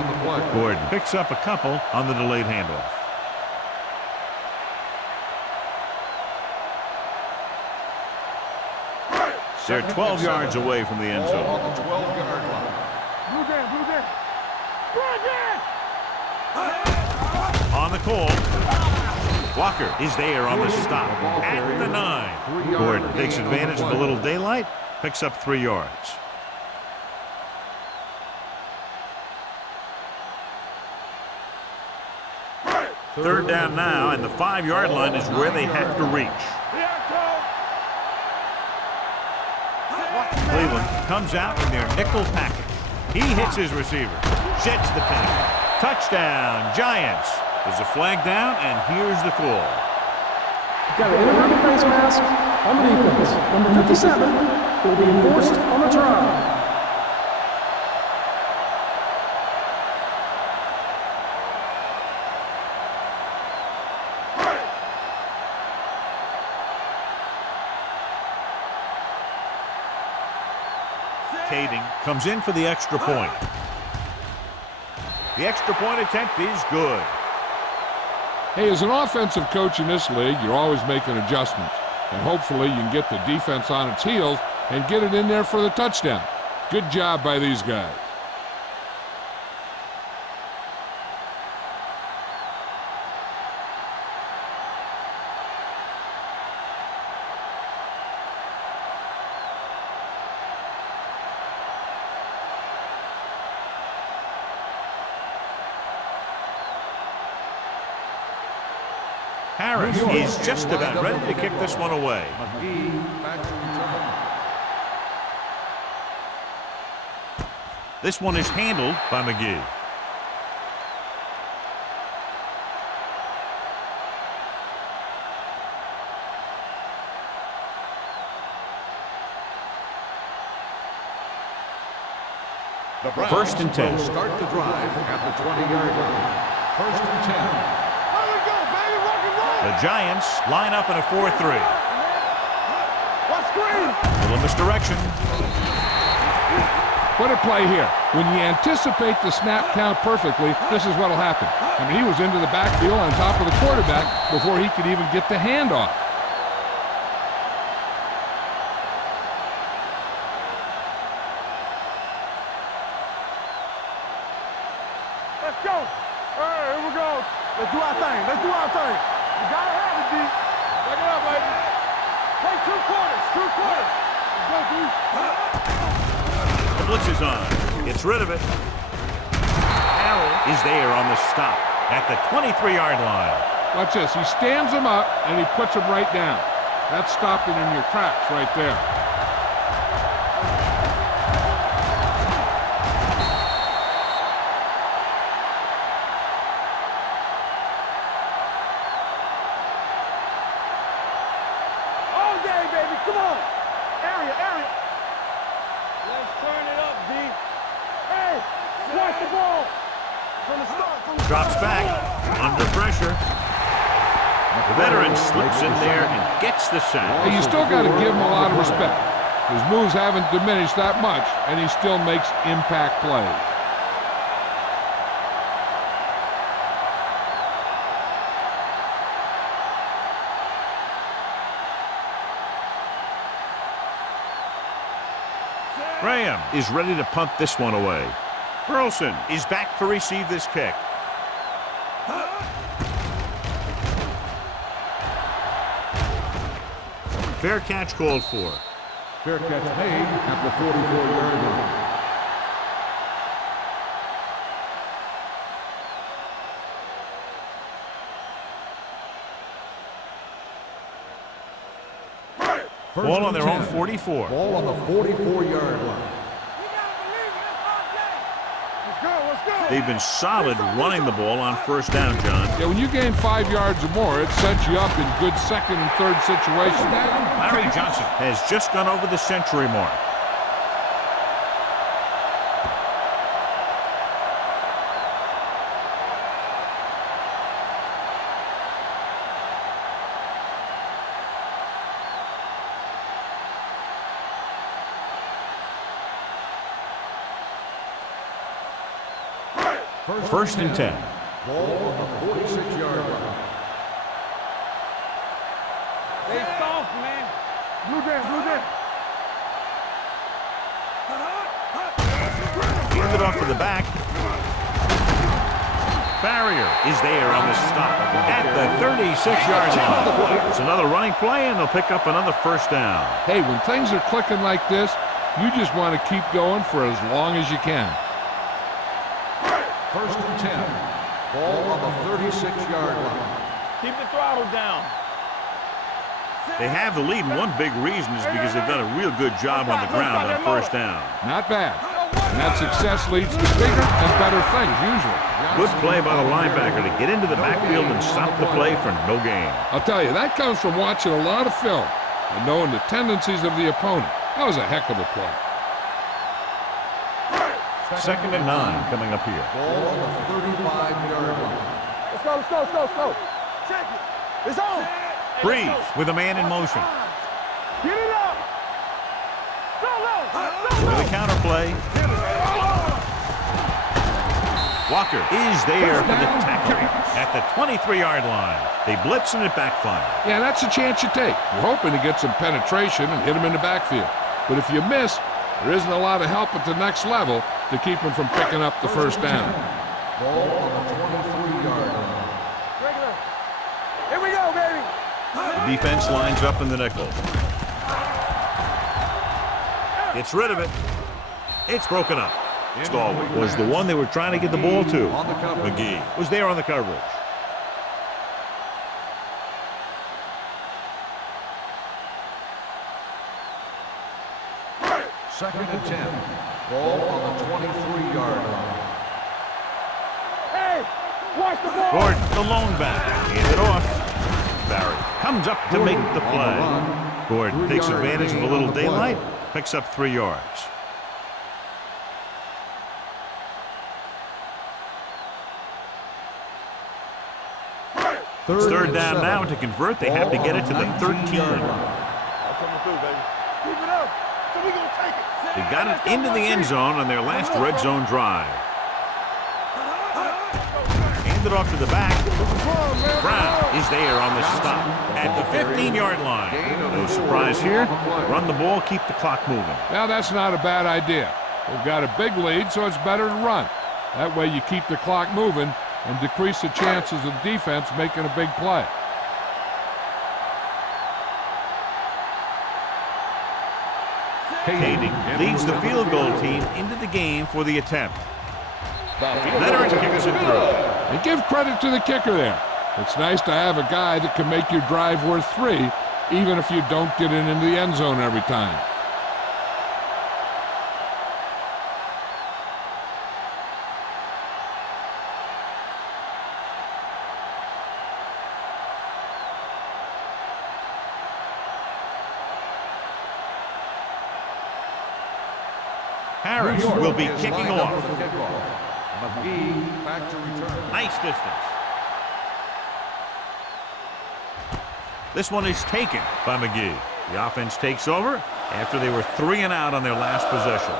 Gordon picks up a couple on the delayed handoff. They're 12 yards away from the end zone. Ball on the 12-yard line. Blue down. Blue down. Blue down. On the call. Walker is there on the stop at the 9. Gordon takes advantage of a little daylight, picks up 3 yards. Third down now, and the 5-yard line is where they have to reach. Cleveland comes out in their nickel package. He hits his receiver, sheds the tackle. Touchdown, Giants. There's a flag down, and here's the call. Got an inverted face mask on the defense. Number 57 will be enforced on the try. Kading comes in for the extra point. The extra point attempt is good. Hey, as an offensive coach in this league, you're always making adjustments. And hopefully you can get the defense on its heels and get it in there for the touchdown. Good job by these guys. Harris is just about ready to kick this one away. This one is handled by McGee. The Browns First and 10. will start the drive at the 20-yard line. First and 10. There we go, baby. Rock and roll. The Giants line up in a 4-3. Watch screen. Little misdirection. What a play here. When you anticipate the snap count perfectly, this is what will happen. I mean, he was into the backfield on top of the quarterback before he could even get the handoff. Let's go. All right, here we go. Let's do our thing. Let's do our thing. You gotta have it, D. Back it up, baby. Play 2 quarters. 2 quarters. Let's go, D. The blitz is on. Gets rid of it. Harrell is there on the stop at the 23-yard line. Watch this. He stands him up, and he puts him right down. That's stopping in your tracks right there. All day, baby. Come on. Area. Let's turn it up, D. Hey, watch the ball. From the start. Drops back under pressure. The veteran slips in there and gets the sack. Hey, you still got to give him a lot of respect. His moves haven't diminished that much, and he still makes impact plays. Graham is ready to punt this one away. Burleson is back to receive this kick. Fair catch called for. Fair catch made at the 44-yard line. Ball on their own 44. Ball on the 44-yard line. They've been solid running the ball on first down, John. Yeah, when you gain 5 yards or more, it sets you up in good second and third situations. Larry Johnson has just gone over the century mark. First and 10. Ball on the 46-yard line. Stay soft, man. Blue down. Handed off to the back. Barrier is there on the stop at the 36-yard line. It's another running play, and they'll pick up another first down. Hey, when things are clicking like this, you just want to keep going for as long as you can. First and 10. Ball on the 36-yard line. Keep the throttle down. They have the lead, and one big reason is because they've done a real good job on the ground on first down. Not bad. And that success leads to bigger and better things, usually. Good play by the linebacker to get into the backfield and stop the play for no gain. I'll tell you, that comes from watching a lot of film and knowing the tendencies of the opponent. That was a heck of a play. Second and 9 coming up here. Ball on the 35-yard line. Let's go. Check it. It's on. Breeze with a man in motion. Get it up. Go. With a counter play. Walker is there for the tackle at the 23-yard line. They blitz and it backfires. Yeah, that's a chance you take. You're hoping to get some penetration and hit him in the backfield. But if you miss, there isn't a lot of help at the next level to keep him from picking up the first down. Ball on the 23-yard line. Here we go, baby. The defense lines up in the nickel. Gets rid of it. It's broken up. Stallworth was the one they were trying to get the ball to. On the coverage. McGee was there on the coverage. Second and 10. Ball on the 23-yard line. Hey, watch the ball. Gordon, the lone back. Hand it off. Barry comes up to make the play. Gordon takes advantage of a little daylight. Picks up 3 yards. It's third down now, and to convert, they have to get it to the 13. Coming through, baby. Keep it up. So we gonna take it. They got it into the end zone on their last red zone drive. Hand it off to the back. Brown is there on the stop at the 15-yard line. No surprise here. Run the ball, keep the clock moving. Now, that's not a bad idea. They've got a big lead, so it's better to run. That way you keep the clock moving and decrease the chances of the defense making a big play. Kading leads the field goal team into the game for the attempt. Leonard kicks it through. And give credit to the kicker there. It's nice to have a guy that can make your drive worth 3, even if you don't get it into the end zone every time. Harris will be kicking off. McGee back to return. Nice distance. This one is taken by McGee. The offense takes over after they were 3 and out on their last possession.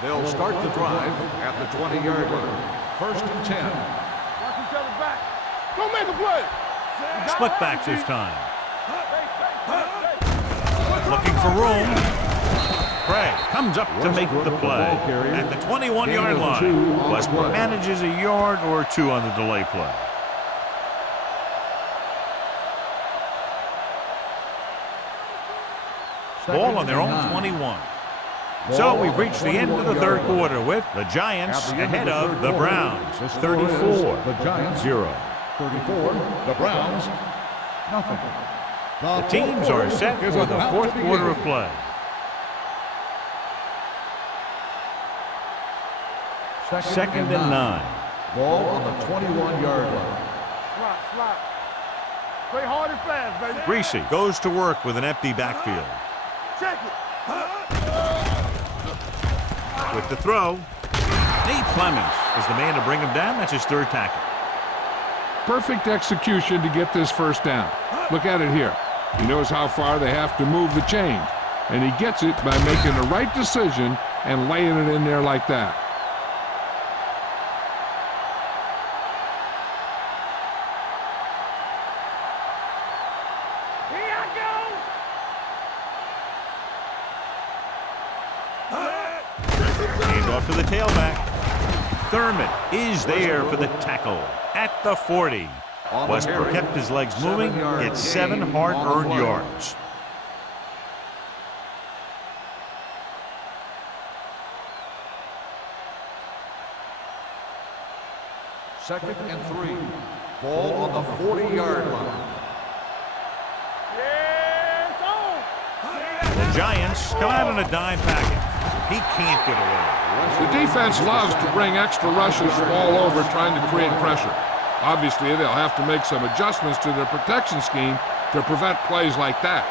They'll start the drive at the 20-yard line. First and 10. Watch each other back. Go make a play. Split backs this time. Looking for room. Craig comes up to make the play at the 21-yard line, but manages a yard or 2 on the delay play. Ball on their own 21. So we've reached the end of the third quarter with the Giants ahead of the Browns. 34, The Giants 0. 34. The Browns nothing. The teams are set for the fourth quarter of play. Second and 9. Ball on the 21-yard line. Slot. Play hard and fast, baby. Reese goes to work with an empty backfield. Check it. With the throw, Nate Clements is the man to bring him down. That's his third tackle. Perfect execution to get this first down. Look at it here. He knows how far they have to move the chains, and he gets it by making the right decision and laying it in there like that. Here I go. Hand off to the tailback. Thurman is there for the tackle at the 40. Westbrook kept his legs moving, gets 7 hard-earned yards. Second and 3. Ball on the 40-yard line. The Giants come out in a dime package. He can't get away. The defense loves to bring extra rushes from all over trying to create pressure. Obviously, they'll have to make some adjustments to their protection scheme to prevent plays like that.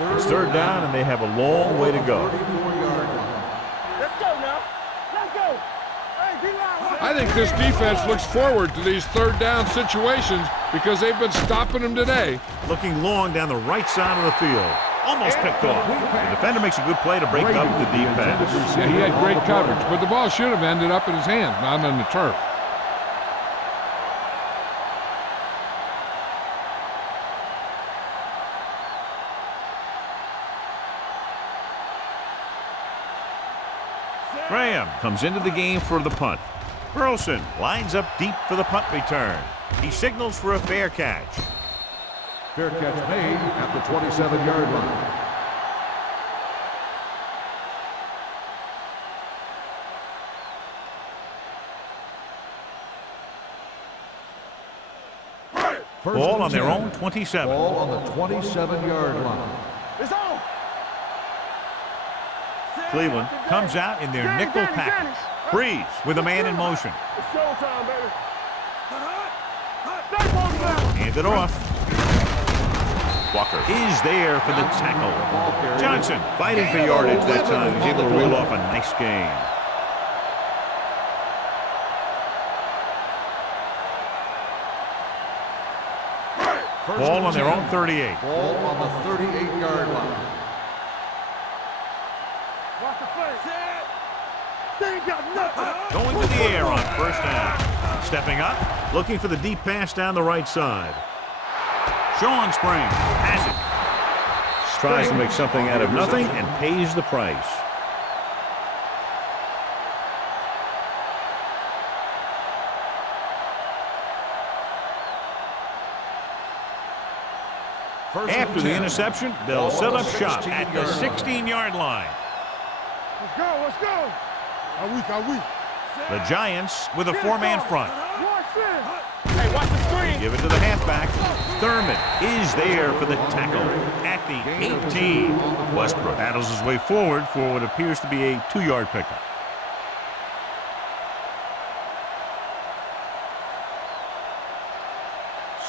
It's third down, and they have a long way to go. 34-yard line. Let's go now. Let's go. Hey, D-line. I think this defense looks forward to these third down situations because they've been stopping them today. Looking long down the right side of the field. Almost picked off. The defender makes a good play to break up the deep pass. Yeah, he had great coverage, but the ball should have ended up in his hands, not on the turf. Graham comes into the game for the punt. Burleson lines up deep for the punt return. He signals for a fair catch. Fair catch made at the 27-yard line. Ball on their own 27. Ball on the 27-yard line. It's on. Cleveland comes out in their nickel package. Breeze with a man in motion. It's showtime, baby. Hand it off. Walker is there for the tackle. Johnson fighting for yardage that time. He's able to reel off a nice gain. Ball on their own 38. Ball on the 38-yard line. Watch the face. They ain't got nothing. Going to the air on first down. Stepping up, looking for the deep pass down the right side. Sean Spring has it. Tries to make something out of nothing and pays the price. After the interception, they'll set up shop at the 16-yard line. Let's go, let's go. Are we? The Giants with a four-man front. Watch this. Hey, watch the screen. Give it to the halfback. Thurman is there for the tackle at the 18. Westbrook battles his way forward for what appears to be a 2-yard pickup.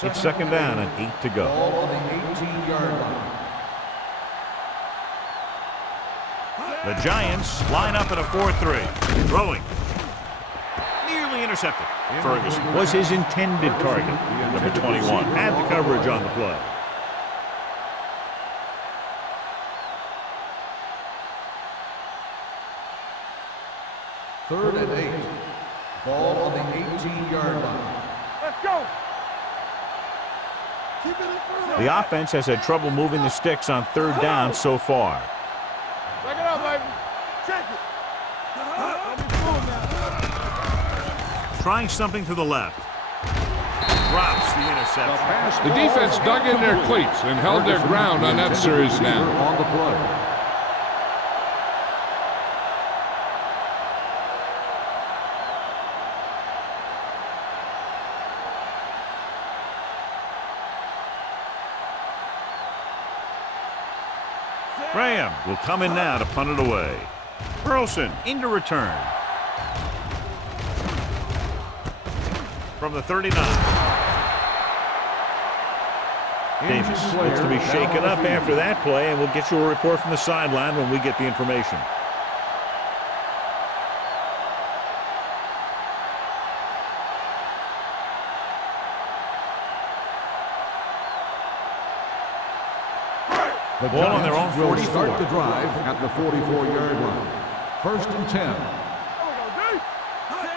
It's second down and 8 to go. Ball on the 18-yard line. The Giants line up at a 4-3. Throwing. Nearly intercepted. Ferguson was his intended target. Number 21 had the coverage on the play. Third and 8. Ball on the 18-yard line. Let's go. The offense has had trouble moving the sticks on third down so far. Back it up, baby. Check it. Trying something to the left. Drops the interception. The defense dug in their cleats and held their ground on that series down. On the play. Graham will come in now to punt it away. Burleson into return. From the 39. Davis looks to be shaken up after that play, and we'll get you a report from the sideline when we get the information. The Ball on their own 44. will start the drive at the 44-yard line. First and 10.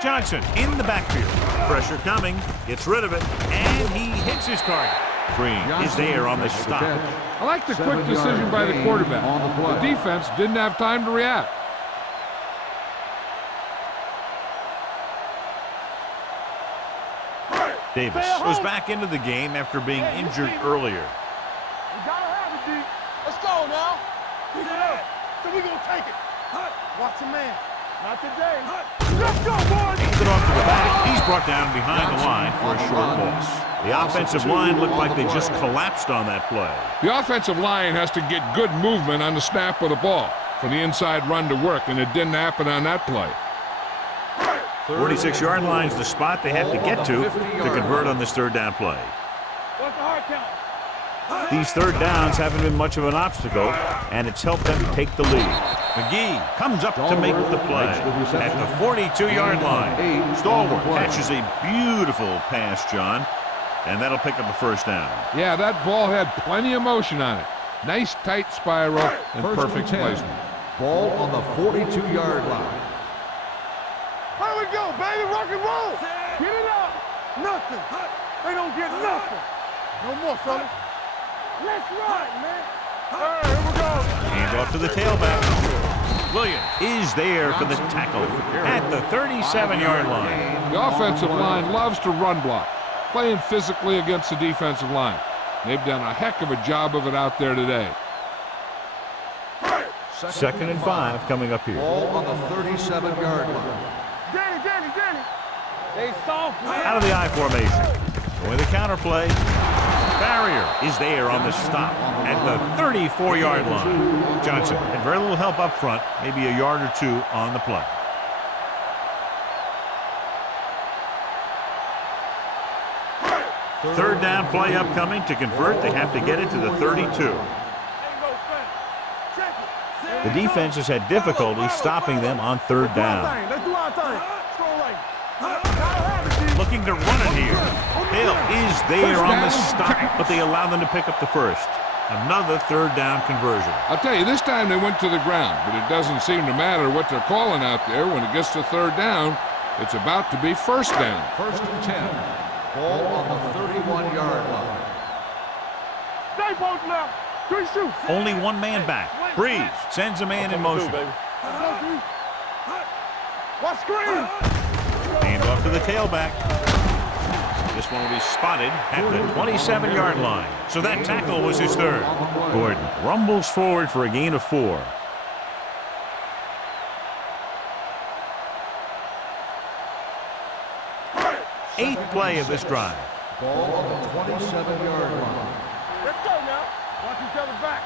Johnson in the backfield. Pressure coming. Gets rid of it. And he hits his target. Green is there on the stop. I like the quick decision by the quarterback. The defense didn't have time to react. Davis was back into the game after being injured earlier. You gotta have it, D. Let's go now. Keep it up. So we gonna take it. Watch a man. Not today. Let's go, boys. Hands it off to the back. He's brought down behind the line for a short loss. The offensive line looked like they just collapsed on that play. The offensive line has to get good movement on the snap of the ball for the inside run to work, and it didn't happen on that play. 46-yard line's the spot they had to get to convert on this third down play. What's the hard count? These third downs haven't been much of an obstacle, and it's helped them take the lead. McGee comes up to make the play at the 42-yard line. Stallworth catches a beautiful pass, John, and that'll pick up a first down. Yeah, that ball had plenty of motion on it. Nice tight spiral and perfect placement. Ball on the 42-yard line. Here we go, baby. Rock and roll. Get it up. Nothing. They don't get nothing. No more, fellas. Let's ride, man. All right, here we go. Hand off to the tailback. Williams is there for the tackle at the 37-yard line. The offensive line loves to run block, playing physically against the defensive line. They've done a heck of a job of it out there today. Second and 5 coming up here. Ball on the 37-yard line. Danny. They soft, man. Out of the I formation. Going the counter play. Barrier is there on the stop at the 34-yard line. Johnson had very little help up front, maybe a yard or two on the play. Third down play upcoming. To convert, they have to get it to the 32. The defense has had difficulty stopping them on third down. Let's do our thing. Looking to run it here. Hill is there on the stop, but they allow them to pick up the first. Another third down conversion. I'll tell you, this time they went to the ground, but it doesn't seem to matter what they're calling out there. When it gets to third down, it's about to be first down. First and 10. Ball on the 31-yard line. Stay both left. Good shoot. Only one man back. Breeze sends a man in motion. Watch screen. Hand off to the tailback. This one will be spotted at the 27-yard line. So that tackle was his third. Gordon rumbles forward for a gain of 4. Eighth play of this drive. Ball on the 27-yard line. Let's go now. Watch each other back.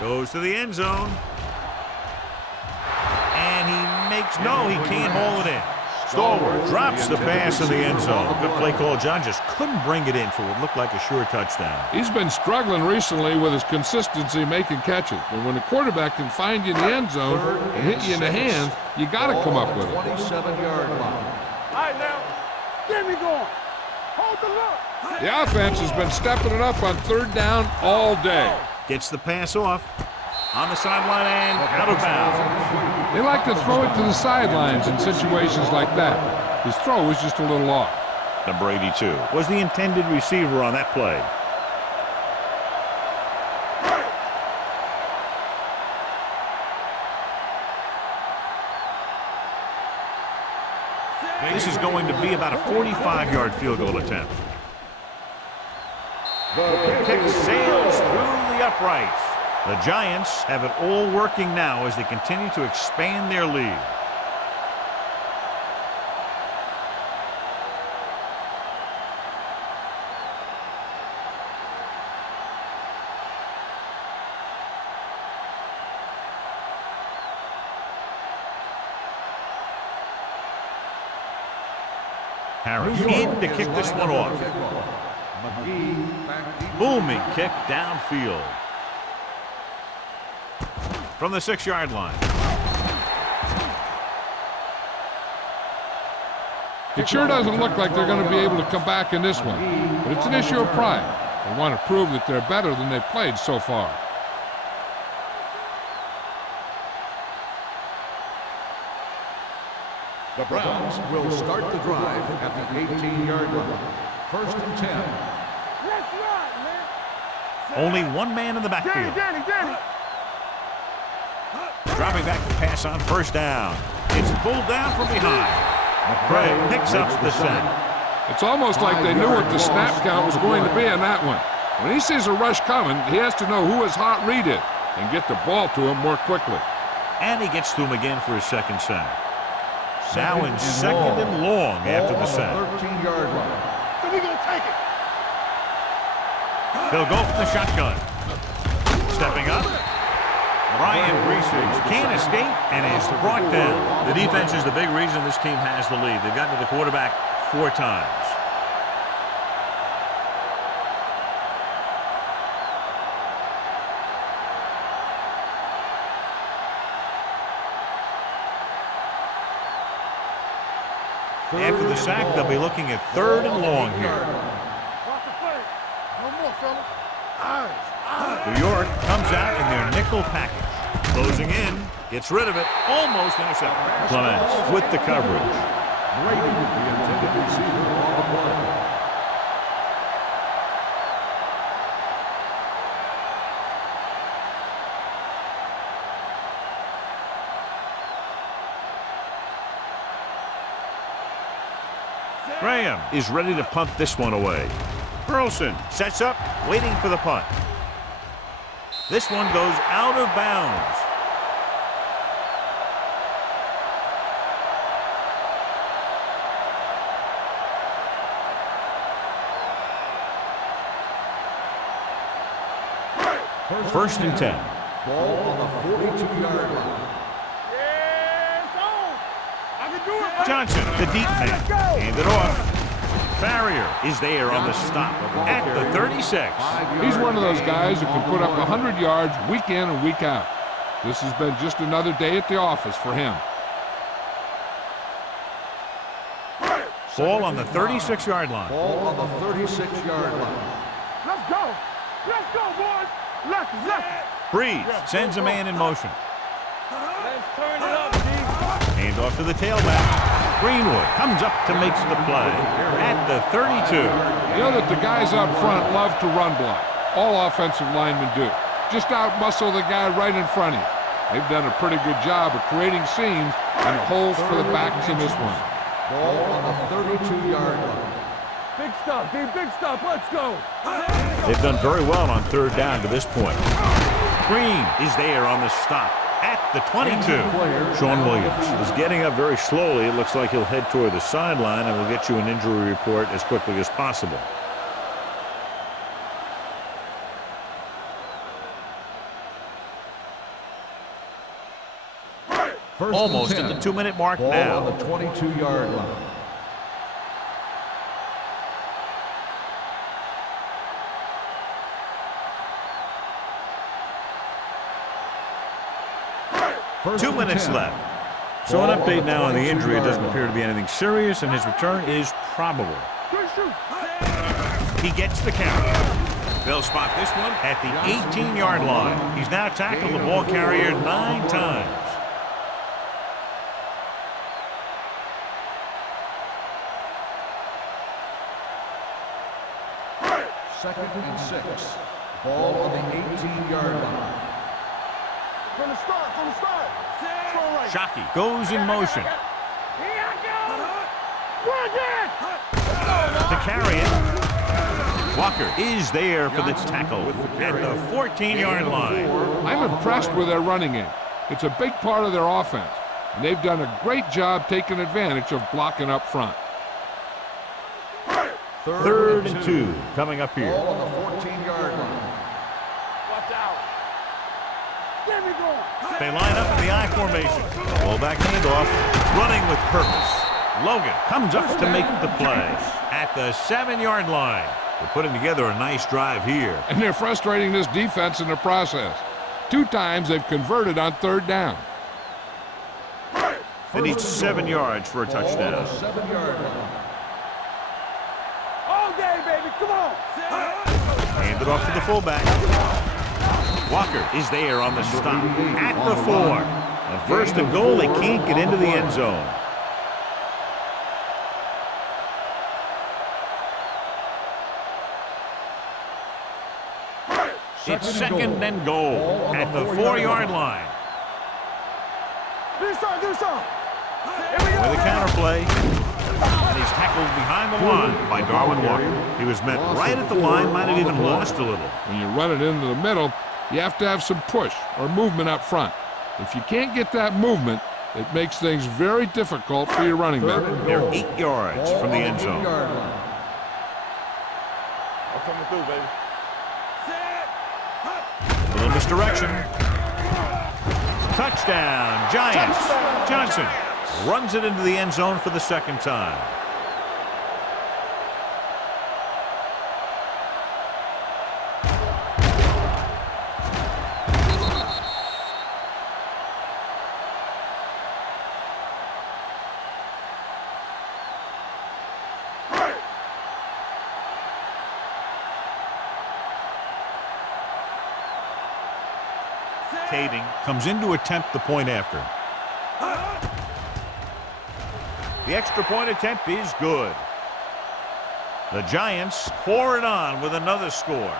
Goes to the end zone. And he makes, no, he can't haul it in. Stallworth drops the pass in the end zone. Good play call. John just couldn't bring it in for what looked like a sure touchdown. He's been struggling recently with his consistency making catches. But when the quarterback can find you in the end zone and hit you in the hands, you got to come up with it. 27-yard line. All right, now. Get me going. Hold the look. The offense has been stepping it up on third down all day. Gets the pass off on the sideline and out of bounds. They like to throw it to the sidelines in situations like that. His throw was just a little off. Number 82 was the intended receiver on that play. This is going to be about a 45-yard field goal attempt. The kick sails through the uprights. The Giants have it all working now as they continue to expand their lead. Harris in to kick this one off. Booming kick downfield. From the 6-yard line. It sure doesn't look like they're going to be able to come back in this one, but it's an issue of pride. They want to prove that they're better than they've played so far. The Browns will start the drive at the 18-yard line. First and 10. Let's ride, man. Only one man in the backfield. Danny. Dropping back to pass on first down. It's pulled down from behind. McCray picks up the sack. It's almost like they knew what the snap count was going to be on that one. When he sees a rush coming, he has to know who his hot read is and get the ball to him more quickly. And he gets to him again for his second sack. Now in second and long after the sack. 13-yard line. So we gonna take it. They'll go from the shotgun. Stepping up. Brian Breesage can't escape and is brought down. The defense is the big reason this team has the lead. They've gotten to the quarterback 4 times. After the sack, they'll be looking at third and long here. Watch the play. No more, fella. Eyes. New York comes out in their nickel package. Closing in, gets rid of it, almost intercepted. Clements with the coverage. Brady, the intended receiver on the play. Graham is ready to punt this one away. Burleson sets up, waiting for the punt. This one goes out of bounds. First and 10. Ball on the 42-yard line. Yes, on. I can do it. Johnson, the deep man, hand it off. Farrier is there on the stop at the 36. He's one of those guys who can put up 100 yards week in and week out. This has been just another day at the office for him. Ball on the 36-yard line. Ball on the 36-yard line. Let's go. Let's go, boys. Let's. Breeze sends a man in motion. Let's turn it up, D. Hand off to the tailback. Greenwood comes up to make the play at the 32. You know that the guys up front love to run block. All offensive linemen do. Just out-muscle the guy right in front of you. They've done a pretty good job of creating seams and holes for the backs in this one. Ball on the 32-yard line. Big stop, D. Big stop. Let's go. They've done very well on third down to this point. Green is there on the stop at the 22. Sean Williams is getting up very slowly. It looks like he'll head toward the sideline, and we'll get you an injury report as quickly as possible. Almost at the 2-minute mark Ball now. on the 22-yard line. First 2 minutes left. So an update now on the injury. It doesn't appear to be anything serious, and his return is probable. He gets the count. They'll spot this one at the 18-yard line. He's now tackled the ball carrier 9 times. Second and 6. Ball on the 18-yard line. From the start. Throw right. Shockey goes in motion. To carry it. Walker is there for the tackle at the 14-yard line. I'm impressed with their running game. It's a big part of their offense, and they've done a great job taking advantage of blocking up front. Third and 2 coming up here. Ball on the 14-yard line. Watch out. There we go. They line up in the I formation. Fullback handoff, running with purpose. Logan comes up to make the play at the 7-yard line. They're putting together a nice drive here. And they're frustrating this defense in the process. 2 times they've converted on third down. They need 7 yards for a touchdown. Ball on the 7-yard line. All day, baby. Come on. Hand it off to the fullback. Walker is there on the stop at the 4. A first and goal. They can't get into the end zone. It's second and goal at the 4-yard line. Do something. With a counter play. And he's tackled behind the line by Darwin Walker. He was met right at the line, might have even lost a little. When you run it into the middle, you have to have some push or movement up front. If you can't get that movement, it makes things very difficult for your running back. They're 8 yards from the end zone. I'm coming through, baby. A little misdirection. Touchdown, Giants. Johnson runs it into the end zone for the second time. Kading comes in to attempt the point after. The extra point attempt is good. The Giants pour it on with another score.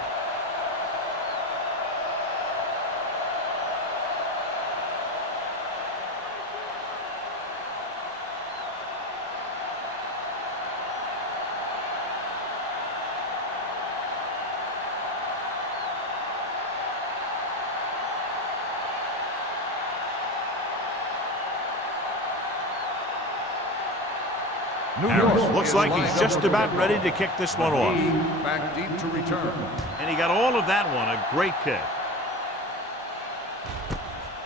Harris looks like he's just about ready to kick this one off. Back deep to return. And he got all of that one. A great kick.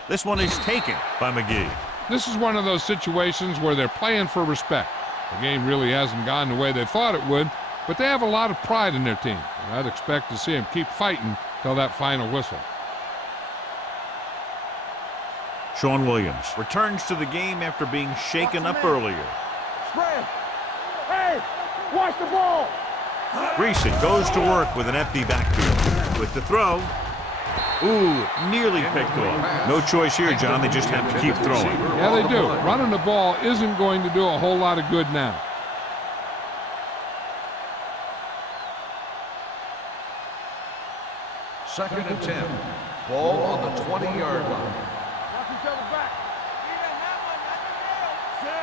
This one is taken by McGee. This is one of those situations where they're playing for respect. The game really hasn't gone the way they thought it would, but they have a lot of pride in their team, and I'd expect to see them keep fighting till that final whistle. Sean Williams returns to the game after being shaken up earlier. Spread. Hey, watch the ball. Greason goes to work with an empty backfield. With the throw. Ooh, nearly picked off. No choice here, John. They just have to keep throwing. Yeah, they do. Running the ball isn't going to do a whole lot of good now. Second and 10. Ball on the 20-yard line. Watch each other back.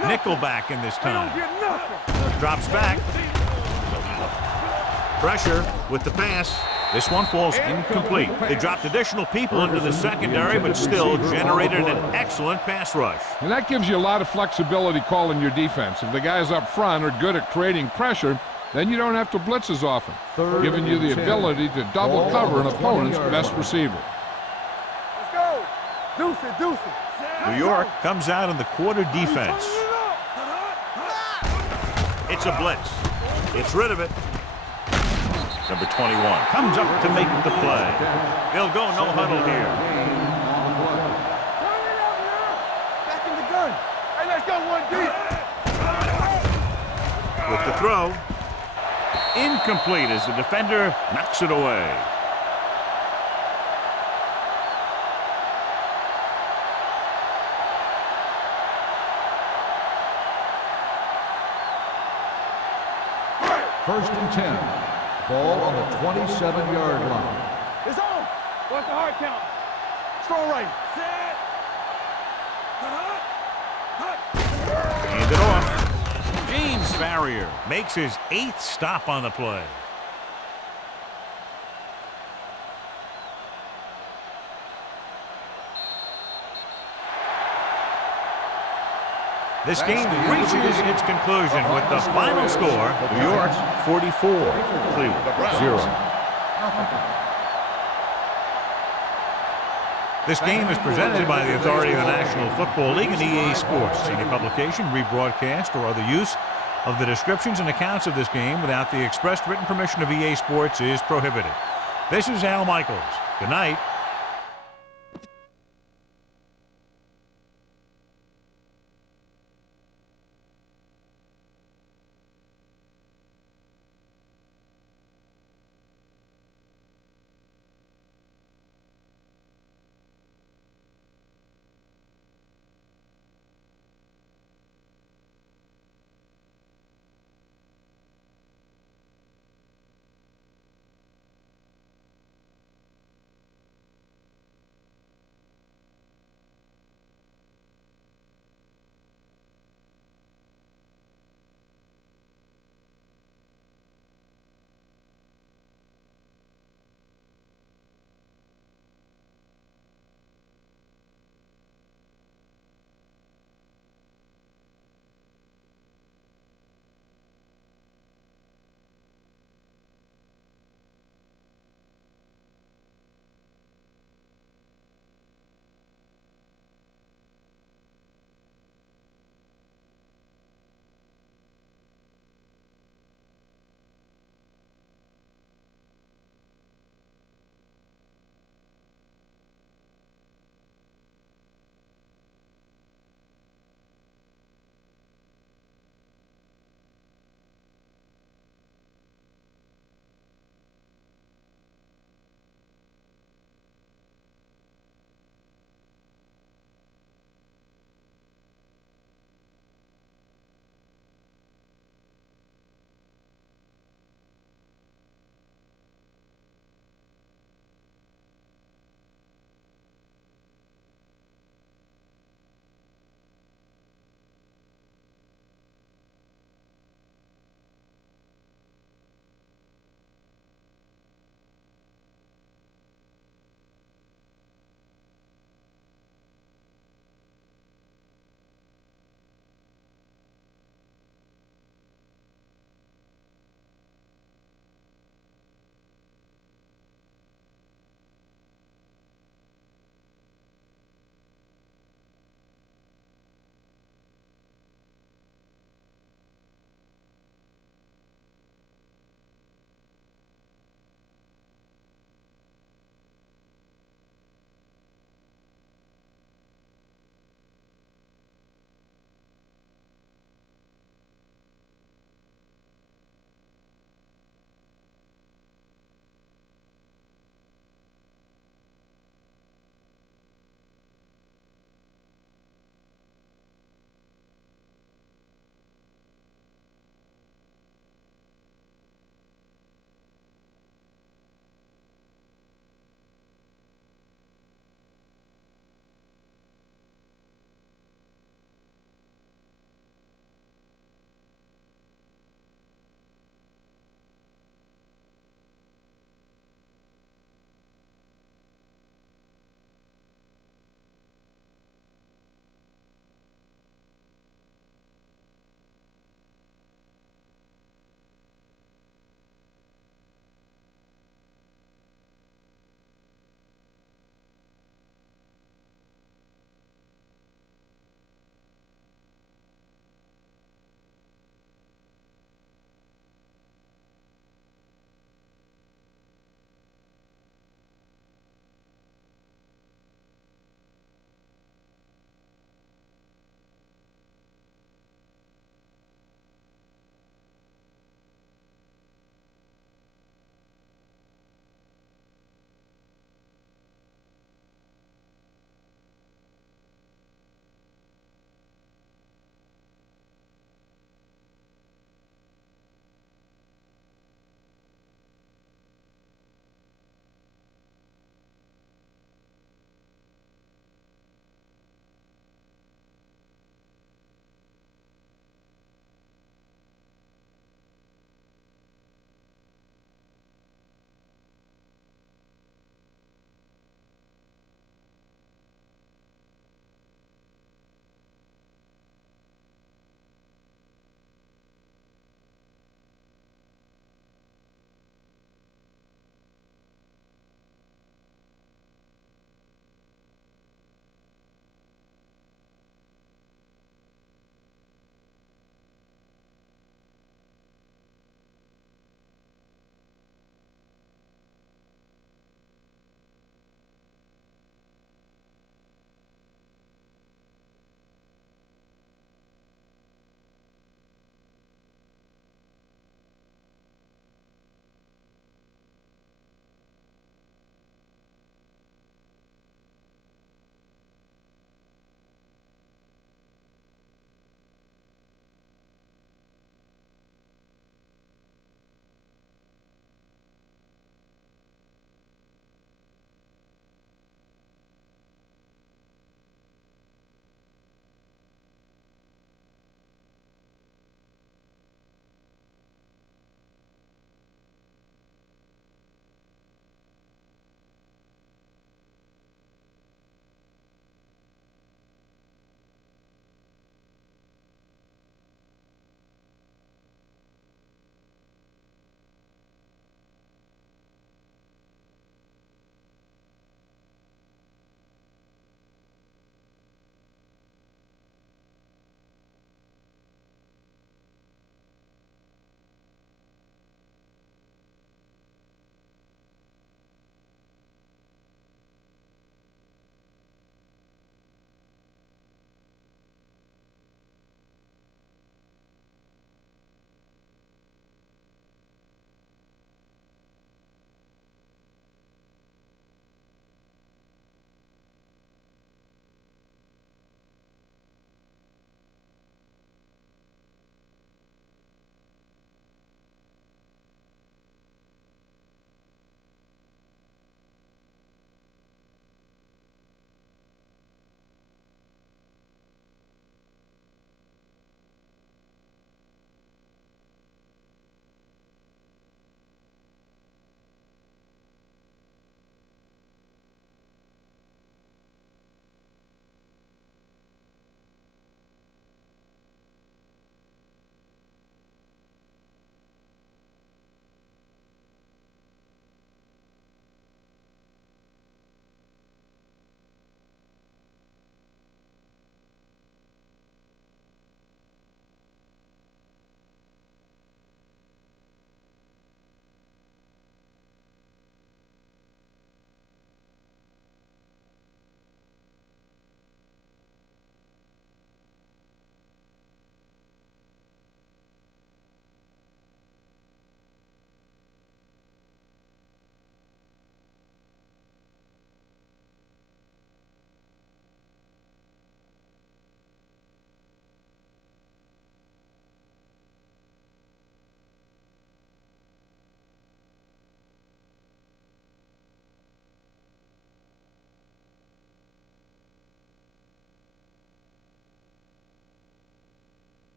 Nickelback in this They don't time. get nothing. Drops back. Pressure with the pass. This one falls incomplete. They dropped additional people into the secondary, but still generated an excellent pass rush. And that gives you a lot of flexibility calling your defense. If the guys up front are good at creating pressure, then you don't have to blitz as often, giving you the ability to double cover an opponent's best receiver. Let's go. Deuce it, deuce it. New York comes out in the quarter defense. It's a blitz. It's rid of it. Number 21 comes up to make the play. They'll go no huddle here. Back in the gun. Hey, let's go one deep. With the throw. Incomplete as the defender knocks it away. First and 10. Ball on the 27-yard line. It's on. Watch the hard count. Strong right. Set. Hand it off. James Farrier makes his 8th stop on the play. This game reaches its conclusion with the final score, New York 44, Cleveland 0. This game is presented by the authority of the National Football League and EA Sports. Any publication, rebroadcast, or other use of the descriptions and accounts of this game without the expressed written permission of EA Sports is prohibited. This is Al Michaels. Good night.